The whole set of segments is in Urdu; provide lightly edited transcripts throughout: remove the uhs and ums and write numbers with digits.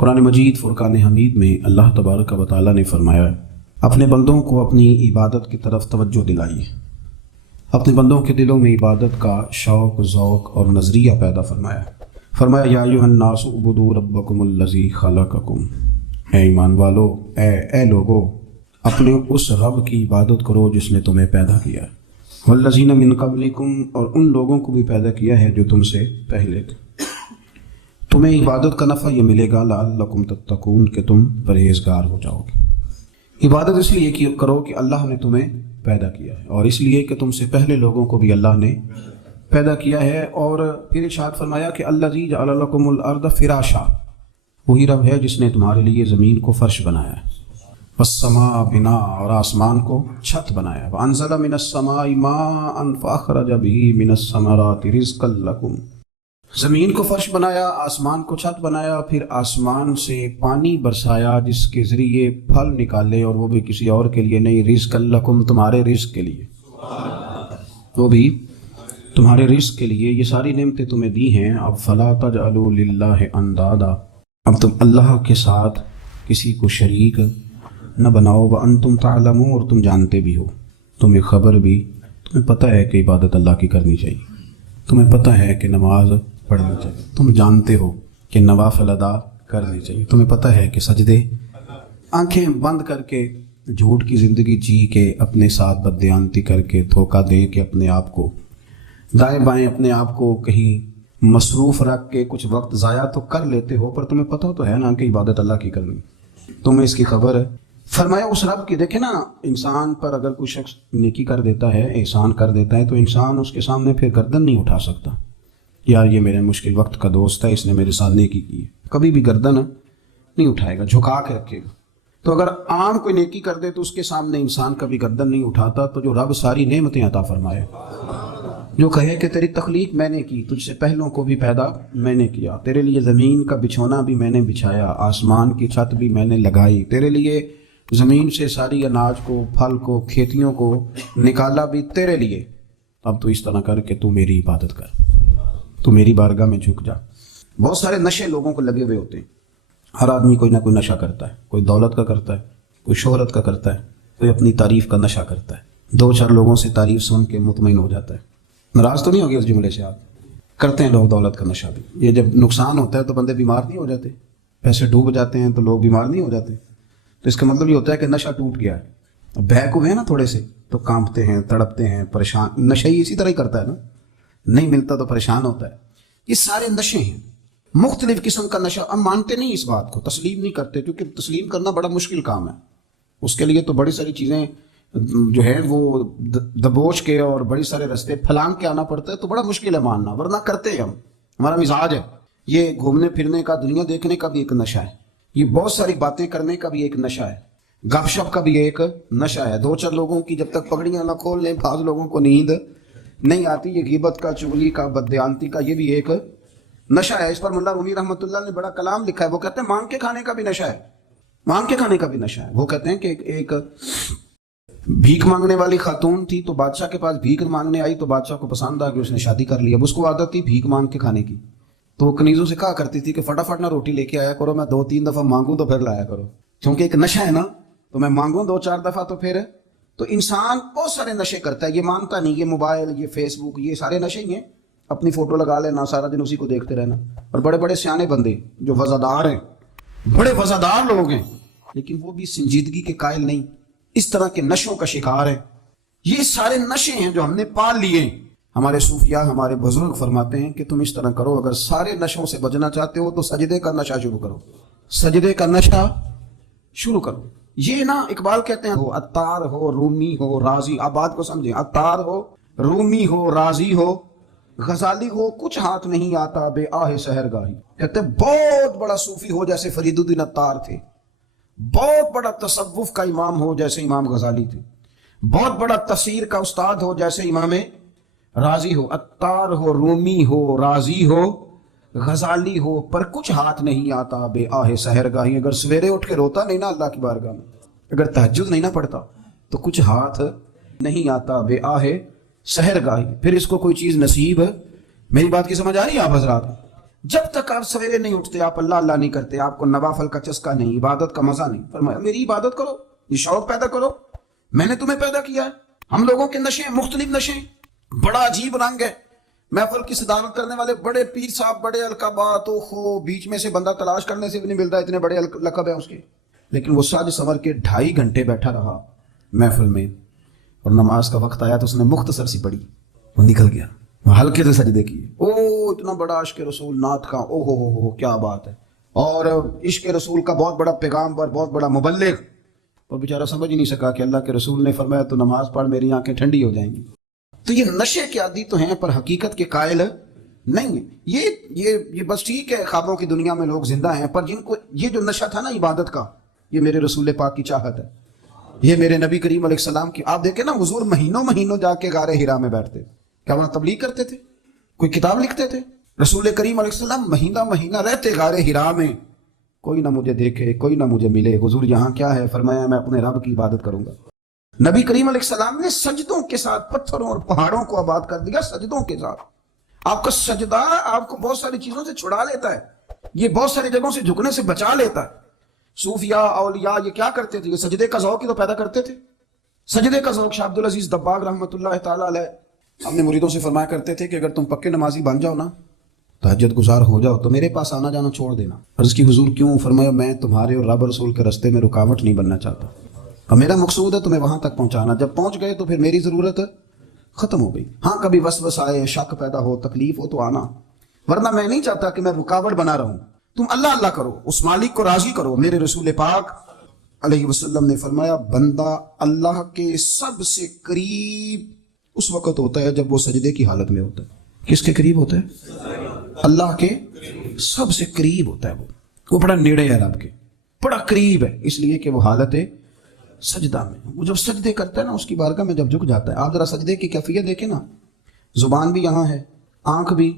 قرآن مجید فرقان حمید میں اللہ تبارک و تعالیٰ نے فرمایا ہے اپنے بندوں کو اپنی عبادت کی طرف توجہ دلائیے، اپنے بندوں کے دلوں میں عبادت کا شوق، ذوق اور نظریہ پیدا فرمایا یا ایھا الناس اعبدوا ربکم الذی خلقکم، اے ایمان والو، اے لوگو، اپنے اس رب کی عبادت کرو جس نے تمہیں پیدا کیا ہے، والذین من قبلکم، اور ان لوگوں کو بھی پیدا کیا ہے جو تم سے پہلے تھے۔ تمہیں عبادت کا نفع یہ ملے گا لعلکم تتقون، کہ تم پرہیزگار ہو جاؤ گے۔ عبادت اس لیے کرو کہ اللہ نے تمہیں پیدا کیا ہے، اور اس لیے کہ تم سے پہلے لوگوں کو بھی اللہ نے پیدا کیا ہے۔ اور پھر ارشاد فرمایا کہ الذی جعل لکم الارض فراشا، وہی رب ہے جس نے تمہارے لیے زمین کو فرش بنایا ہے، والسماء بنا، اور آسمان کو چھت بنایا، وانزل من السماء ماء فاخرج به من الثمرات رزقا لکم، زمین کو فرش بنایا، آسمان کو چھت بنایا، پھر آسمان سے پانی برسایا جس کے ذریعے پھل نکالے، اور وہ بھی کسی اور کے لیے نہیں، رزقا لکم، تمہارے رزق کے لیے، وہ بھی تمہارے رزق کے لیے۔ یہ ساری نعمتیں تمہیں دی ہیں، اب فلا تجعلوا للہ اندادا، اب تم اللہ کے ساتھ کسی کو شریک نہ بناؤ، وانتم تعلمون، اور تم جانتے بھی ہو، تمہیں خبر بھی، تمہیں پتہ ہے کہ عبادت اللہ کی کرنی چاہیے، تمہیں پتہ ہے کہ نماز پڑھنی چاہیے، تم جانتے ہو کہ نوافل ادا کرنی چاہیے، تمہیں پتہ ہے کہ سجدے آنکھیں بند کر کے جھوٹ کی زندگی جی کے، اپنے ساتھ بددیانتی کر کے، دھوکہ دے کے اپنے آپ کو دائیں بائیں اپنے آپ کو کہیں مصروف رکھ کے کچھ وقت ضائع تو کر لیتے ہو، پر تمہیں پتہ تو ہے نا کہ عبادت اللہ کی کرنی، تمہیں اس کی خبر ہے۔ فرمایا اس رب کی، دیکھیں نا، انسان پر اگر کوئی شخص نیکی کر دیتا ہے، احسان کر دیتا ہے، تو انسان اس کے سامنے پھر گردن نہیں اٹھا سکتا، یار یہ میرے مشکل وقت کا دوست ہے، اس نے میرے ساتھ نیکی کی ہے، کبھی بھی گردن نہیں اٹھائے گا، جھکا کے رکھے گا۔ تو اگر عام کوئی نیکی کر دے تو اس کے سامنے انسان کبھی گردن نہیں اٹھاتا، تو جو رب ساری نعمتیں عطا فرمائے، جو کہے کہ تیری تخلیق میں نے کی، تجھ سے پہلوں کو بھی پیدا میں نے کیا، تیرے لیے زمین کا بچھونا بھی میں نے بچھایا، آسمان کی چھت بھی میں نے لگائی، تیرے لیے زمین سے ساری اناج کو، پھل کو، کھیتیوں کو نکالا بھی تیرے لیے، اب تو اس طرح کر کہ تو میری عبادت کر، تو میری بارگاہ میں جھک جا۔ بہت سارے نشے لوگوں کو لگے ہوئے ہوتے ہیں، ہر آدمی کوئی نہ کوئی نشہ کرتا ہے، کوئی دولت کا کرتا ہے، کوئی شہرت کا کرتا ہے، کوئی اپنی تعریف کا نشہ کرتا ہے، دو چار لوگوں سے تعریف سن کے مطمئن ہو جاتا ہے۔ ناراض تو نہیں ہوگی اس جملے سے؟ آپ کرتے ہیں لوگ دولت کا نشہ بھی، یہ جب نقصان ہوتا ہے تو بندے بیمار نہیں ہو جاتے، پیسے ڈوب جاتے ہیں تو لوگ بیمار نہیں ہو جاتے، تو اس کا مطلب یہ ہوتا ہے کہ نشہ ٹوٹ گیا ہے۔ اب بہک ہوئے ہیں نا تھوڑے سے تو کانپتے ہیں، تڑپتے ہیں، پریشان، نشہ ہی اسی طرح ہی کرتا ہے نا، نہیں ملتا تو پریشان ہوتا ہے۔ یہ سارے نشے ہیں، مختلف قسم کا نشہ۔ ہم مانتے نہیں اس بات کو، تسلیم نہیں کرتے، کیونکہ تسلیم کرنا بڑا مشکل کام ہے، اس کے لیے تو بڑی ساری چیزیں جو ہے وہ دبوچ کے اور بڑی سارے رستے پھلانگ کے آنا پڑتا ہے، تو بڑا مشکل ہے ماننا، ورنہ کرتے ہیں ہم، ہمارا مزاج ہے۔ یہ گھومنے پھرنے کا، دنیا دیکھنے کا بھی ایک نشہ ہے، یہ بہت ساری باتیں کرنے کا بھی ایک نشہ ہے، گپ شپ کا بھی ایک نشہ ہے۔ دو چار لوگوں کی جب تک پگڑیاں نہ کھول لیں، بعض لوگوں کو نیند نہیں آتی، یہ غیبت کا، چغلی کا، بددیانتی کا، یہ بھی ایک نشہ ہے۔ اس پر ملا رومی رحمۃ اللہ نے بڑا کلام لکھا ہے، وہ کہتے ہیں مانگ کے کھانے کا بھی نشہ ہے، مانگ کے کھانے کا بھی نشہ ہے۔ وہ کہتے ہیں کہ ایک بھیک مانگنے والی خاتون تھی، تو بادشاہ کے پاس بھیک مانگنے آئی، تو بادشاہ کو پسند آ گئی، اس نے شادی کر لی۔ اب اس کو عادت تھی بھیک مانگ کے کھانے کی، تو وہ کنیزوں سے کہا کرتی تھی کہ فٹافٹ نہ روٹی لے کے آیا کرو، میں 2-3 دفعہ مانگوں تو پھر لایا کرو، کیونکہ ایک نشہ ہے نا، تو میں مانگوں 2-4 دفعہ تو پھر۔ تو انسان بہت سارے نشے کرتا ہے، یہ مانتا نہیں، یہ موبائل، یہ فیس بک، یہ سارے نشے ہی ہیں، اپنی فوٹو لگا لینا، سارا دن اسی کو دیکھتے رہنا۔ اور بڑے بڑے سیانے بندے جو وزادار ہیں، بڑے وزادار لوگ ہیں، لیکن وہ بھی سنجیدگی کے قائل نہیں، اس طرح کے نشوں کا شکار ہیں۔ یہ سارے نشے ہیں جو ہم نے پال لیے۔ ہمارے صوفیاء، ہمارے بزرگ فرماتے ہیں کہ تم اس طرح کرو، اگر سارے نشوں سے بچنا چاہتے ہو تو سجدے کا نشہ شروع کرو، سجدے کا نشہ شروع کرو۔ یہ نا اقبال کہتے ہیں، عطار ہو، رومی ہو، رازی، آپ بات کو سمجھیں، عطار ہو، رومی ہو، رازی ہو، غزالی ہو، کچھ ہاتھ نہیں آتا بے آہ سحر گاہی۔ کہتے ہیں بہت بڑا صوفی ہو جیسے فرید الدین عطار تھے، بہت بڑا تصوف کا امام ہو جیسے امام غزالی تھے، بہت بڑا تفسیر کا استاد ہو جیسے امام رازی ہو، عطار ہو، رومی ہو، رازی ہو، غزالی ہو، پر کچھ ہاتھ نہیں آتا بے آہ سحر گاہی۔ اگر سویرے اٹھ کے روتا نہیں نا اللہ کی بارگاہ میں، اگر تہجد نہیں نہ پڑھتا، تو کچھ ہاتھ نہیں آتا بے آہ سحر گاہی، پھر اس کو کوئی چیز نصیب ہے۔ میری بات کی سمجھ آ رہی ہے آپ حضرات؟ جب تک آپ سویرے نہیں اٹھتے، آپ اللہ اللہ نہیں کرتے، آپ کو نوافل کا چسکا نہیں، عبادت کا مزہ نہیں، فرمایا میری عبادت کرو، یہ شوق پیدا کرو، میں نے تمہیں پیدا کیا ہے۔ ہم لوگوں کے نشے، مختلف نشے، بڑا عجیب رنگ ہے۔ محفل کی صدارت کرنے والے بڑے پیر صاحب، بڑے القابات، بیچ میں سے بندہ تلاش کرنے سے بھی نہیں ملتا، اتنے بڑے لقب ہیں اس کے، لیکن وہ سج سنور کے 2.5 گھنٹے بیٹھا رہا محفل میں، اور نماز کا وقت آیا تو اس نے مختصر سی پڑھی، وہ نکل گیا، وہ ہلکے سے سجدے کیے۔ اتنا بڑا عشق رسول نعت کا، ہو کیا بات ہے، اور عشق رسول کا بہت بڑا پیغام پر، بہت بڑا مبلغ، اور بیچارہ سمجھ ہی نہیں سکا کہ اللہ کے رسول نے فرمایا تو نماز پڑھ میری آنکھیں ٹھنڈی ہو جائیں گی۔ تو یہ نشے کے عادی تو ہیں پر حقیقت کے قائل نہیں ہیں۔ یہ بس ٹھیک ہے، خوابوں کی دنیا میں لوگ زندہ ہیں، پر جن کو یہ جو نشہ تھا نا عبادت کا، یہ میرے رسول پاک کی چاہت ہے، یہ میرے نبی کریم علیہ السلام کی۔ آپ دیکھیں نا، حضور مہینوں جا کے غار حرا میں بیٹھتے، کیا وہاں تبلیغ کرتے تھے، کوئی کتاب لکھتے تھے؟ رسول کریم علیہ السلام مہینہ رہتے غار حرا میں، کوئی نہ مجھے دیکھے، کوئی نہ مجھے ملے، حضور یہاں کیا ہے؟ فرمایا میں اپنے رب کی عبادت کروں گا۔ نبی کریم علیہ السلام نے سجدوں کے ساتھ پتھروں اور پہاڑوں کو آباد کر دیا، سجدوں کے ساتھ۔ آپ کا سجدہ آپ کو بہت ساری چیزوں سے چھڑا لیتا ہے، یہ بہت ساری جگہوں سے جھکنے سے بچا لیتا ہے۔ صوفیاء، اولیاء یہ کیا کرتے تھے؟ یہ سجدے کا ذوق ہی تو پیدا کرتے تھے، سجدے کا ذوق۔ شاہ عبدالعزیز دباغ رحمۃ اللہ تعالیٰ علیہ اپنے مریدوں سے فرمایا کرتے تھے کہ اگر تم پکے نمازی بن جاؤ نا، تہجد گزار ہو جاؤ، تو میرے پاس آنا جانا چھوڑ دینا۔ عرض کی حضور کیوں؟ فرمایا میں تمہارے اور رب رسول کے راستے میں رکاوٹ نہیں بننا چاہتا، اور میرا مقصود ہے تمہیں وہاں تک پہنچانا۔ جب پہنچ گئے تو پھر میری ضرورت ختم ہو گئی۔ ہاں کبھی وسوس آئے، شک پیدا ہو، تکلیف ہو تو آنا، ورنہ میں نہیں چاہتا کہ میں رکاوٹ بنا رہوں۔ تم اللہ اللہ کرو، اس مالک کو راضی کرو۔ میرے رسول پاک علیہ وسلم نے فرمایا بندہ اللہ کے سب سے قریب اس وقت ہوتا ہے جب وہ سجدے کی حالت میں ہوتا ہے۔ کس کے قریب ہوتا ہے؟ اللہ کے سب سے قریب ہوتا ہے، وہ بڑا نیڑے ہے رب کے، بڑا قریب ہے، اس لیے کہ وہ حالت ہے سجدہ میں۔ وہ جب سجدے کرتا ہے نا، اس کی بارگاہ میں جب جھک جاتا ہے، آپ ذرا سجدے کی کیفیت دیکھیں نا، زبان بھی یہاں ہے، آنکھ بھی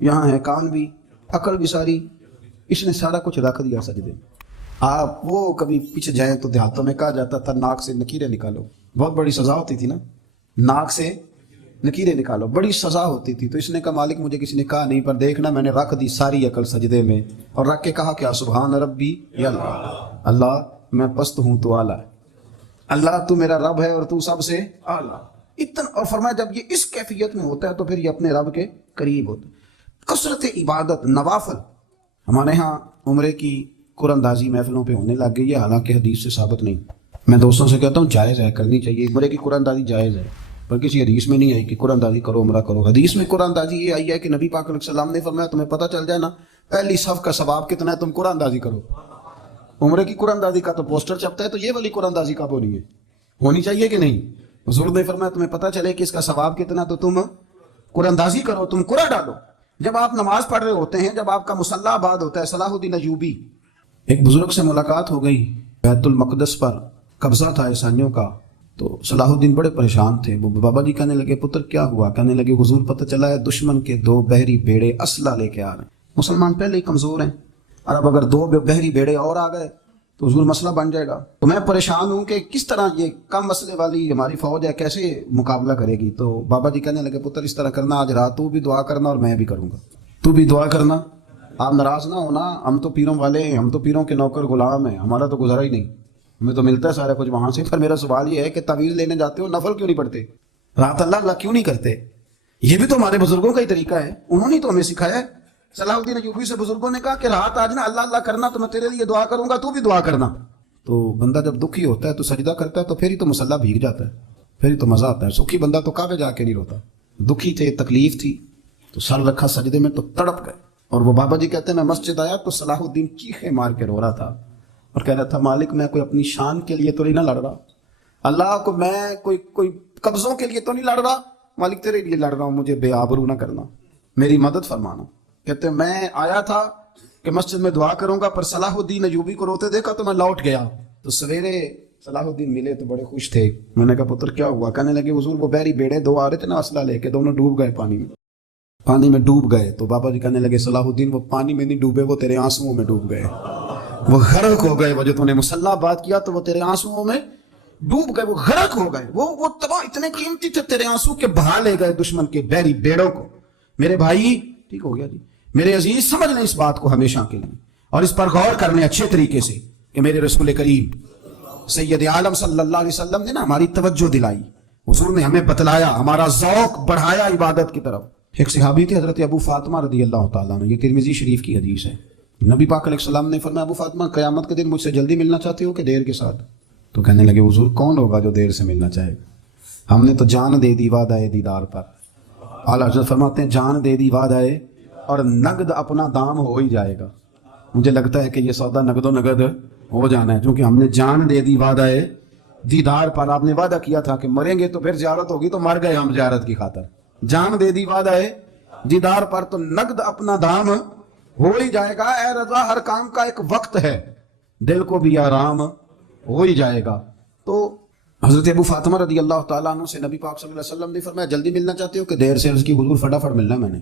یہاں ہے، کان بھی، عقل بھی ساری، اس نے سارا کچھ رکھ دیا سجدے میں۔ آپ وہ کبھی پیچھے جائیں تو دیہاتوں میں کہا جاتا تھا ناک سے نکیریں نکالو، بہت بڑی سزا ہوتی تھی نا، ناک سے نکیریں نکالو، بڑی سزا ہوتی تھی۔ تو اس نے کہا مالک مجھے کسی نے کہا نہیں، پر دیکھنا میں نے رکھ دی ساری عقل سجدے میں، اور رکھ کے کہا کیا؟ سبحان ربی یا اللہ، اللہ میں پست ہوں تو اعلیٰ ہے، اللہ تو میرا رب ہے اور تو سب سے اعلیٰ۔ اتنا، اور فرمایا جب یہ اس کیفیت میں ہوتا ہے تو پھر یہ اپنے رب کے قریب ہوتا ہے۔ کثرت عبادت، نوافل۔ ہمارے ہاں عمرے کی قرآن اندازی محفلوں پہ ہونے لگ گئی ہے، حالانکہ حدیث سے ثابت نہیں۔ میں دوستوں سے کہتا ہوں جائز ہے، کرنی چاہیے، عمرے کی قرآن اندازی جائز ہے، پر کسی حدیث میں نہیں آئی کہ قرآن اندازی کرو عمرہ کرو۔ حدیث میں قرآن اندازی یہ آئی ہے کہ نبی پاک علیہ السلام نے فرمایا تمہیں پتہ چل جائے نا پہلی صف کا ثواب کتنا ہے، تم قرآن اندازی کرو۔ عمرے کی قرآن اندازی کا تو پوسٹر چھپتا ہے، تو یہ والی قرآن اندازی کب ہونی ہے؟ ہونی چاہیے کہ نہیں؟ حضور نے فرمایا تمہیں پتہ چلے کہ اس کا ثواب کتنا، تو تم قرآن اندازی کرو، تم قرآن ڈالو۔ جب آپ نماز پڑھ رہے ہوتے ہیں، جب آپ کا مصلی آباد ہوتا ہے، صلاح الدین ایوبی، ایک بزرگ سے ملاقات ہو گئی، بیت المقدس پر قبضہ تھا عیسائیوں کا، تو صلاح الدین بڑے پریشان تھے۔ وہ بابا جی کہنے لگے پتر کیا ہوا؟ کہنے لگے حضور پتہ چلا ہے دشمن کے 2 بحری بیڑے اسلحہ لے کے آ رہے ہیں، مسلمان پہلے ہی کمزور ہیں، اور اب اگر 2 بحری بیڑے اور آ گئے تو حضور مسئلہ بن جائے گا۔ تو میں پریشان ہوں کہ کس طرح یہ کم مسئلے والی ہماری فوج ہے کیسے مقابلہ کرے گی۔ تو بابا جی کہنے لگے پتر اس طرح کرنا، آج رات تو بھی دعا کرنا اور میں بھی کروں گا، تو بھی دعا کرنا، آپ ناراض نہ ہونا، ہم تو پیروں والے ہیں، ہم تو پیروں کے نوکر غلام ہیں، ہمارا تو گزرا ہی نہیں، ہمیں تو ملتا ہے سارا کچھ وہاں سے۔ پر میرا سوال یہ ہے کہ تعویذ لینے جاتے ہو نفل کیوں نہیں پڑھتے، رات اللہ اللہ کیوں نہیں کرتے؟ یہ بھی تو ہمارے بزرگوں کا ہی طریقہ ہے، انہوں نے تو ہمیں سکھایا ہے۔ صلاح الدین ایوبی سے بزرگوں نے کہا کہ رات آج نا اللہ اللہ کرنا، تو میں تیرے لیے دعا کروں گا، تو بھی دعا کرنا۔ تو بندہ جب دکھی ہوتا ہے تو سجدہ کرتا ہے، تو پھر ہی تو مصلی بھیگ جاتا ہے، پھر ہی تو مزہ آتا ہے۔ سکھی بندہ تو کعبے جا کے نہیں روتا، دکھی تھے، تکلیف تھی، تو سر رکھا سجدے میں تو تڑپ گئے۔ اور وہ بابا جی کہتے ہیں میں مسجد آیا تو صلاح الدین چیخے مار کے رو رہا تھا اور کہہ رہا تھا مالک میں کوئی اپنی شان کے لیے تو نہیں نہ لڑ رہا، اللہ کو میں کوئی قبضوں کے لیے تو نہیں لڑ رہا، مالک تیرے لیے لڑ رہا ہوں، مجھے بے آبرو نہ کرنا، میری مدد فرمانا۔ کہتے ہیں میں آیا تھا کہ مسجد میں دعا کروں گا، پر صلاح الدین ایوبی کو روتے دیکھا تو میں لوٹ گیا۔ تو سویرے صلاح الدین ملے تو بڑے خوش تھے، میں نے کہا پتر کیا ہوا؟ کہنے لگے حضور وہ بحری بیڑے 2 آ رہے تھے نا اسلحہ لے کے، دونوں ڈوب گئے پانی میں ڈوب گئے۔ تو بابا جی کہنے لگے صلاح الدین وہ پانی میں نہیں ڈوبے، وہ تیرے آنسوؤں میں ڈوب گئے، وہ غرق ہو گئے، وہ جو تو نے مصلی بات کیا تو وہ تیرے آنسوؤں میں ڈوب گئے، وہ غرق ہو گئے، وہ تباہ اتنے قیمتی تھے تیرے آنسو کے بہا لے گئے دشمن کے بحری بیڑوں کو۔ میرے بھائی ٹھیک ہو گیا جی، میرے عزیز سمجھ لیں اس بات کو ہمیشہ کے لیے، اور اس پر غور کر لیں اچھے طریقے سے کہ میرے رسول کریم سید عالم صلی اللہ علیہ وسلم نے نا ہماری توجہ دلائی، حضور نے ہمیں بتلایا، ہمارا ذوق بڑھایا عبادت کی طرف۔ ایک صحابی تھے حضرت ابو فاطمہ رضی اللہ تعالیٰ عنہ، یہ ترمذی شریف کی حدیث ہے۔ نبی پاک علیہ السلام نے فرمایا ابو فاطمہ قیامت کے دن مجھ سے جلدی ملنا چاہتے ہو کہ دیر کے ساتھ؟ تو کہنے لگے حضور کون ہوگا جو دیر سے ملنا چاہے گا، ہم نے تو جان دے دی وعدہ دیدار پر۔ اعلیٰ حضرت فرماتے ہیں جان دے دی وعدہ اور نقد اپنا دام ہو ہی جائے گا۔ مجھے لگتا ہے کہ یہ سودا نقد و نقد ہو جانا ہے، کیونکہ ہم نے جان دے دی وعدہ دیدار پر۔ آپ نے وعدہ کیا تھا کہ مریں گے تو پھر زیارت ہوگی، تو مر گئے ہم زیارت کی خاطر۔ جان دے دی وعدہ دیدار پر تو نقد اپنا دام ہو ہی جائے گا۔ اے رضا ہر کام کا ایک وقت ہے، دل کو بھی آرام ہو ہی جائے گا۔ تو حضرت ابو فاطمہ رضی اللہ تعالیٰ عنہ سے نبی پاک صلی اللہ علیہ وسلم نے فرمایا جلدی ملنا چاہتے ہو کہ دیر سے؟ عرض کی حضور فٹافٹ ملنا ہے، میں نے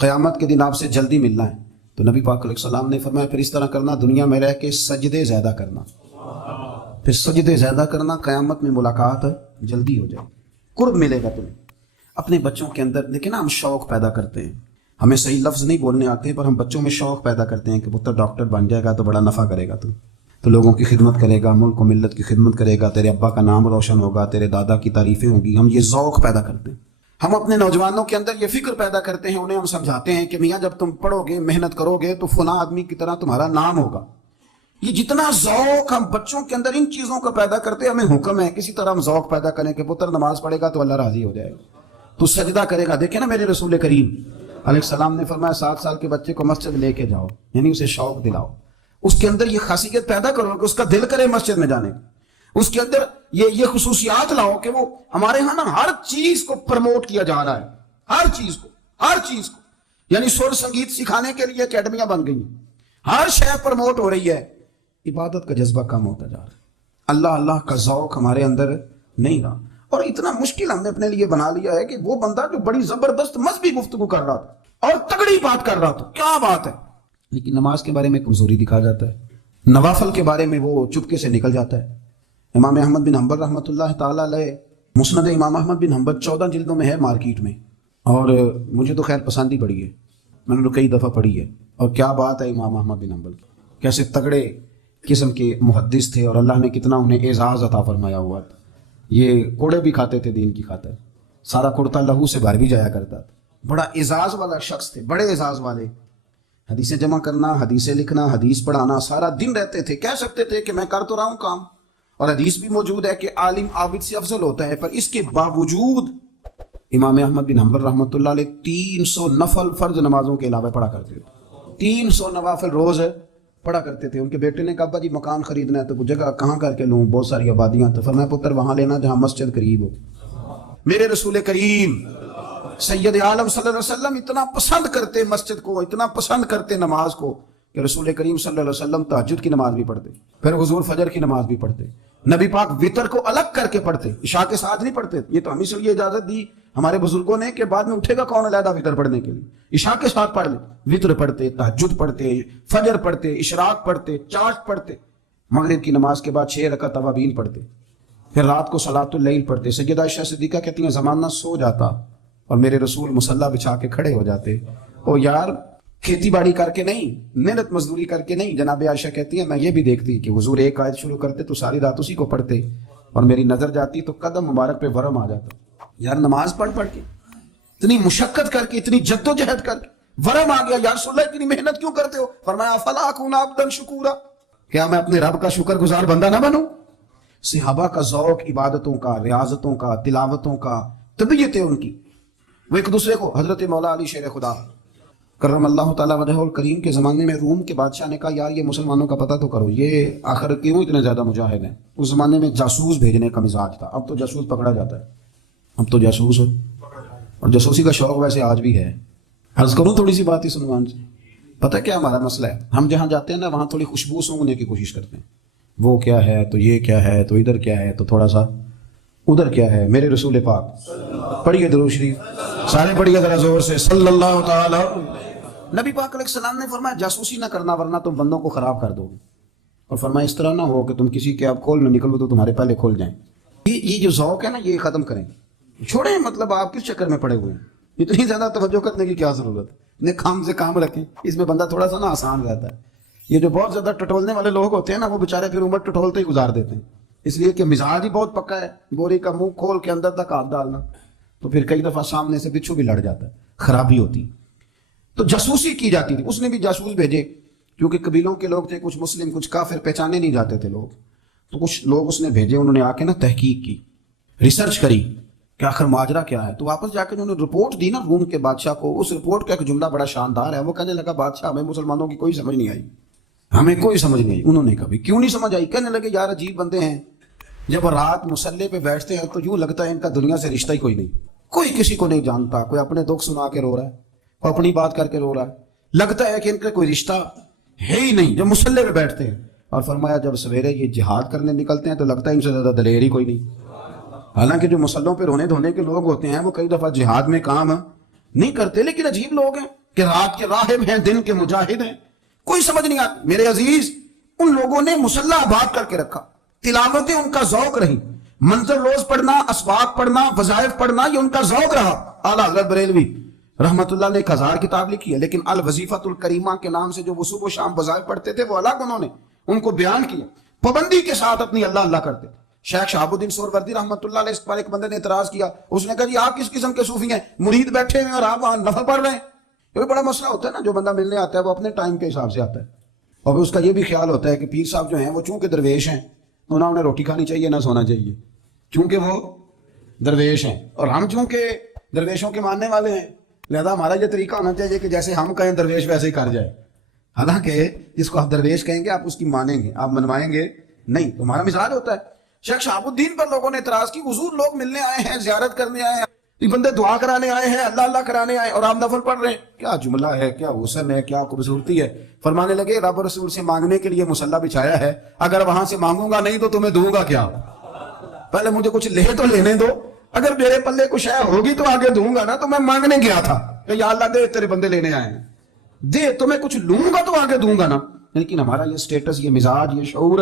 قیامت کے دن آپ سے جلدی ملنا ہے۔ تو نبی پاک علیہ السلام نے فرمایا پھر اس طرح کرنا، دنیا میں رہ کے سجدے زیادہ کرنا، پھر سجدے زیادہ کرنا، قیامت میں ملاقات جلدی ہو جائے، قرب ملے گا تمہیں۔ اپنے بچوں کے اندر دیکھیں نا، ہم شوق پیدا کرتے ہیں، ہمیں صحیح لفظ نہیں بولنے آتے پر ہم بچوں میں شوق پیدا کرتے ہیں کہ پتر ڈاکٹر بن جائے گا تو بڑا نفع کرے گا، تو لوگوں کی خدمت کرے گا، ملک و ملت کی خدمت کرے گا، تیرے ابا کا نام روشن ہوگا، تیرے دادا کی تعریفیں ہوں گی۔ ہم یہ ذوق پیدا کرتے ہیں۔ ہم اپنے نوجوانوں کے اندر یہ فکر پیدا کرتے ہیں، انہیں ہم سمجھاتے ہیں کہ میاں جب تم پڑھو گے، محنت کرو گے تو فلاں آدمی کی طرح تمہارا نام ہوگا۔ یہ جتنا ذوق ہم بچوں کے اندر ان چیزوں کا پیدا کرتے ہیں، ہمیں حکم ہے کسی طرح ہم ذوق پیدا کریں کہ پتر نماز پڑھے گا تو اللہ راضی ہو جائے گا، تو سجدہ کرے گا۔ دیکھیں نا میرے رسول کریم علیہ السلام نے فرمایا 7 سال کے بچے کو مسجد لے کے جاؤ، یعنی اسے شوق دلاؤ، اس کے اندر یہ خاصیت پیدا کرو کہ اس کا دل کرے مسجد میں جانے کا، اس کے اندر یہ خصوصیات لاؤ کہ وہ ہمارے ہاں نا ہر چیز کو پروموٹ کیا جا رہا ہے، ہر چیز کو، یعنی سر سنگیت سکھانے کے لیے اکیڈمیاں بن گئی ہیں، ہر شے پروموٹ ہو رہی ہے، عبادت کا جذبہ کم ہوتا جا رہا ہے، اللہ کا ذوق ہمارے اندر نہیں رہا۔ اور اتنا مشکل ہم نے اپنے لیے بنا لیا ہے کہ وہ بندہ جو بڑی زبردست مذہبی گفتگو کر رہا تھا اور تگڑی بات کر رہا تھا، کیا بات ہے، لیکن نماز کے بارے میں کمزوری دکھا جاتا ہے، نوافل کے بارے میں وہ چپکے سے نکل جاتا ہے۔ امام احمد بن حنبل رحمۃ اللہ تعالیٰ علیہ، مسند امام احمد بن حنبل 14 جلدوں میں ہے مارکیٹ میں، اور مجھے تو خیر پسند ہی پڑی ہے، میں نے تو کئی دفعہ پڑھی ہے۔ اور کیا بات ہے امام احمد بن حنبل کی، کیسے تگڑے قسم کے محدث تھے، اور اللہ نے کتنا انہیں اعزاز عطا فرمایا ہوا تھا۔ یہ کوڑے بھی کھاتے تھے دین کی خاطر، سارا کرتا لہو سے بھر بھی جایا کرتا تھا، بڑا اعزاز والا شخص تھے، بڑے اعزاز والے۔ حدیثیں جمع کرنا، حدیثیں لکھنا، حدیث پڑھانا، سارا دن رہتے تھے۔ کہہ سکتے تھے کہ میں کر تو رہا ہوں کام، اور حدیث بھی موجود ہے کہ عالم عابد سے افضل ہوتا ہے، پر اس کے باوجود امام احمد بن حنبل رحمۃ اللہ علیہ 300 نفل فرض نمازوں کے علاوہ پڑھا کرتے تھے، 300 نوافل روز پڑھا کرتے تھے۔ ان کے بیٹے نے کہا ابا جی مکان خریدنا ہے تو جگہ کہاں کر کے لوں، بہت ساری آبادیاں، تو فرمایا پتر وہاں لینا جہاں مسجد قریب ہو۔ میرے رسول کریم سید عالم صلی اللہ علیہ وسلم اتنا پسند کرتے مسجد کو، اتنا پسند کرتے نماز کو، کہ رسول کریم صلی اللہ علیہ وسلم تہجد کی نماز بھی پڑھتے، پھر حضور فجر کی نماز بھی پڑھتے، نبی پاک وتر کو الگ کر کے پڑھتے، عشاء کے ساتھ نہیں پڑھتے۔ یہ تو ہم اس لیے اجازت دی ہمارے بزرگوں نے کہ بعد میں اٹھے گا کون علیحدہ وتر پڑھنے کے لیے، عشاء کے ساتھ پڑھ لے۔ وتر پڑھتے، تہجد پڑھتے، فجر پڑھتے، اشراق پڑھتے، چاشت پڑھتے، مغرب کی نماز کے بعد 6 رکعت اوابین پڑھتے، پھر رات کو صلاۃ اللیل پڑھتے۔ سیدہ عائشہ صدیقہ کہتی ہیں زمانہ سو جاتا اور میرے رسول مصلی بچھا کے کھڑے ہو جاتے۔ او یار کھیتی باڑی کر کے نہیں، محنت مزدوری کر کے نہیں، جناب عائشہ کہتی ہیں میں یہ بھی دیکھتی کہ حضور ایک آیت شروع کرتے تو ساری رات اسی کو پڑھتے، اور میری نظر جاتی تو قدم مبارک پہ ورم آ جاتا۔ یار نماز پڑھ کے اتنی مشقت کر کے، اتنی جد و جہد کر کے ورم آ گیا، یا رسول اللہ اتنی محنت کیوں کرتے ہو؟ فرمایا افلا اکون عبدا شکورا، کیا میں اپنے رب کا شکر گزار بندہ نہ بنوں؟ صحابہ کا ذوق عبادتوں کا، ریاضتوں کا، تلاوتوں کا، طبیعت ان کی، وہ ایک دوسرے کو، حضرت مولا علی شیر خدا کرم اللہ تعالیٰ وجہ الکریم کے زمانے میں روم کے بادشاہ نے کہا یار یہ مسلمانوں کا پتہ تو کرو، یہ آخر کیوں اتنے زیادہ مجاہد ہیں؟ اس زمانے میں جاسوس بھیجنے کا مزاج تھا، اب تو جاسوس پکڑا جاتا ہے، اب تو جاسوس ہو، اور جاسوسی کا شوق ویسے آج بھی ہے۔ عرض کروں تھوڑی سی بات ہی سنوان سے، پتہ کیا ہمارا مسئلہ ہے؟ ہم جہاں جاتے ہیں نا وہاں تھوڑی خوشبو سونگنے کی کوشش کرتے ہیں، وہ کیا ہے تو یہ کیا ہے تو ادھر کیا ہے تو تھوڑا سا ادھر کیا ہے۔ میرے رسول پاک پڑھیے درود شریف، سارے پڑھیے ذرا زور سے، صلی اللہ تعالی۔ نبی پاک علیہ السلام نے فرمایا جاسوسی نہ کرنا ورنہ تم بندوں کو خراب کر دو گے، اور فرمایا اس طرح نہ ہو کہ تم کسی کے آپ کھول میں نکلو تو تمہارے پہلے کھول جائیں۔ یہ جو ذوق ہے نا یہ ختم کریں، چھوڑیں، مطلب آپ کس چکر میں پڑے ہوئے ہیں، اتنی زیادہ توجہ کرنے کی کیا ضرورت ہے؟ نے کام سے کام رکھیں، اس میں بندہ تھوڑا سا نا آسان رہتا ہے۔ یہ جو بہت زیادہ ٹٹولنے والے لوگ ہوتے ہیں نا، وہ بےچارے پھر عمر ٹٹولتے ہی گزار دیتے ہیں، اس لیے کہ مزاج ہی بہت پکا ہے، بوری کا منہ کھول کے اندر تک ہاتھ ڈالنا، تو پھر کئی دفعہ سامنے سے بچھو بھی لڑ جاتا ہے، خرابی ہوتی۔ تو جاسوسی کی جاتی تھی، اس نے بھی جاسوس بھیجے، کیونکہ قبیلوں کے لوگ تھے، کچھ مسلم کچھ کافر، پہچانے نہیں جاتے تھے لوگ، تو کچھ لوگ اس نے بھیجے، انہوں نے آ کے نا تحقیق کی، ریسرچ کری کہ آخر ماجرا کیا ہے۔ تو واپس جا کے انہوں نے رپورٹ دی نا روم کے بادشاہ کو، اس رپورٹ کا ایک جملہ بڑا شاندار ہے، وہ کہنے لگا بادشاہ ہمیں مسلمانوں کی کوئی سمجھ نہیں آئی، ہمیں کوئی سمجھ نہیں آئی۔ انہوں نے کہا کیوں نہیں سمجھ آئی؟ کہنے لگے یار عجیب بندے ہیں، جب رات مسلح پہ بیٹھتے ہیں تو یوں لگتا ہے ان کا دنیا سے رشتہ ہی کوئی نہیں، کوئی کسی کو نہیں جانتا، کوئی اپنے دکھ سنا کے رو رہا ہے، کوئی اپنی بات کر کے رو رہا ہے، لگتا ہے کہ ان کا کوئی رشتہ ہے ہی نہیں جب مسلح پہ بیٹھتے ہیں۔ اور فرمایا جب سویرے یہ جہاد کرنے نکلتے ہیں تو لگتا ہے ان سے زیادہ دلیر ہی کوئی نہیں۔ حالانکہ جو مسلحوں پہ رونے دھونے کے لوگ ہوتے ہیں وہ کئی دفعہ جہاد میں کام نہیں کرتے، لیکن عجیب لوگ ہیں کہ رات کے راہب ہیں، دن کے مجاہد ہیں، کوئی سمجھ نہیں آتی۔ میرے عزیز، ان لوگوں نے مسلح آباد کر کے رکھا، تلاوتیں ان کا ذوق رہی، منظر روز پڑھنا، اسباق پڑھنا، وظائف پڑھنا، یہ ان کا ذوق رہا۔ اعلیٰ حضرت بریلوی رحمت اللہ نے 1000 کتاب لکھی ہے، لیکن الوظیفۃ الکریمہ کے نام سے جو وہ صبح و شام وظائف پڑھتے تھے وہ الگ انہوں نے ان کو بیان کیا، پابندی کے ساتھ اپنی اللہ اللہ کرتے تھے۔ شیخ شہاب الدین سہروردی رحمت اللہ علیہ، اس پر ایک بندے نے اعتراض کیا، اس نے کہا جی آپ کس قسم کے صوفی ہیں، مرید بیٹھے ہیں اور آپ وہاں نفل پڑھ رہے ہیں؟ یہ بھی بڑا مسئلہ ہوتا ہے نا، جو بندہ ملنے آتا ہے وہ اپنے ٹائم کے حساب سے آتا ہے، اور پھر اس کا یہ بھی خیال ہوتا ہے کہ پیر صاحب جو ہیں وہ چونکہ درویش ہیں تو نہ انہیں روٹی کھانی چاہیے نہ سونا چاہیے، چونکہ وہ درویش ہیں، اور ہم چونکہ درویشوں کے ماننے والے ہیں لہذا ہمارا یہ طریقہ ہونا چاہیے کہ جیسے ہم کہیں درویش ویسے ہی کر جائے۔ حالانکہ جس کو آپ درویش کہیں گے آپ اس کی مانیں گے، آپ منوائیں گے نہیں، تمہارا مزاج ہوتا ہے۔ شیخ شہاب الدین پر لوگوں نے اعتراض کی، حضور لوگ ملنے آئے ہیں، زیارت کرنے آئے ہیں، یہ بندے دعا کرانے آئے ہیں، اللہ اللہ کرانے آئے اور آپ نفل پڑھ رہے ہیں، کیا جملہ ہے، کیا حسن ہے، کیا خوبصورتی ہے۔ فرمانے لگے رب رسول سے مانگنے کے لیے مصلی بچھایا ہے، اگر وہاں سے مانگوں گا نہیں تو تمہیں دوں گا کیا؟ پہلے مجھے کچھ لے تو لینے دو، اگر میرے پلے کچھ ہے ہوگی تو آگے دوں گا نا، تو میں مانگنے گیا تھا کہ یا اللہ دے تیرے بندے لینے آئے ہیں، دے تو میں کچھ لوں گا تو آگے دوں گا نا۔ لیکن ہمارا یہ سٹیٹس، یہ مزاج، یہ شعور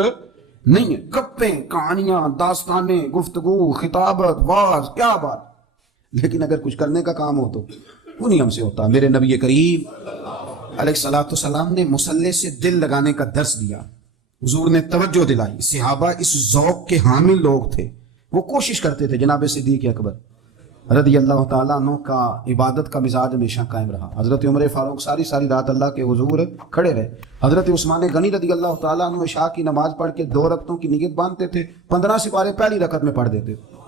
نہیں ہے، گپیں، کہانیاں، داستانیں، گفتگو، خطابت، واز، کیا بات۔ لیکن اگر کچھ کرنے کا کام ہو تو وہ نہیں ہم سے ہوتا۔ میرے نبی کریم علیہ الصلوۃ والسلام نے مصلی سے دل لگانے کا درس دیا، حضور نے توجہ دلائی، صحابہ اس ذوق کے حامل لوگ تھے، وہ کوشش کرتے تھے۔ جناب صدیق اکبر رضی اللہ تعالیٰ عنہ کا عبادت کا مزاج ہمیشہ قائم رہا۔ حضرت عمر فاروق ساری رات اللہ کے حضور کھڑے رہے۔ حضرت عثمان غنی رضی اللہ تعالیٰ عنہ عشاء کی نماز پڑھ کے 2 رکعتوں کی نیت باندھتے تھے، 15 سپارے پہلی رکعت میں پڑھ دیتے تھے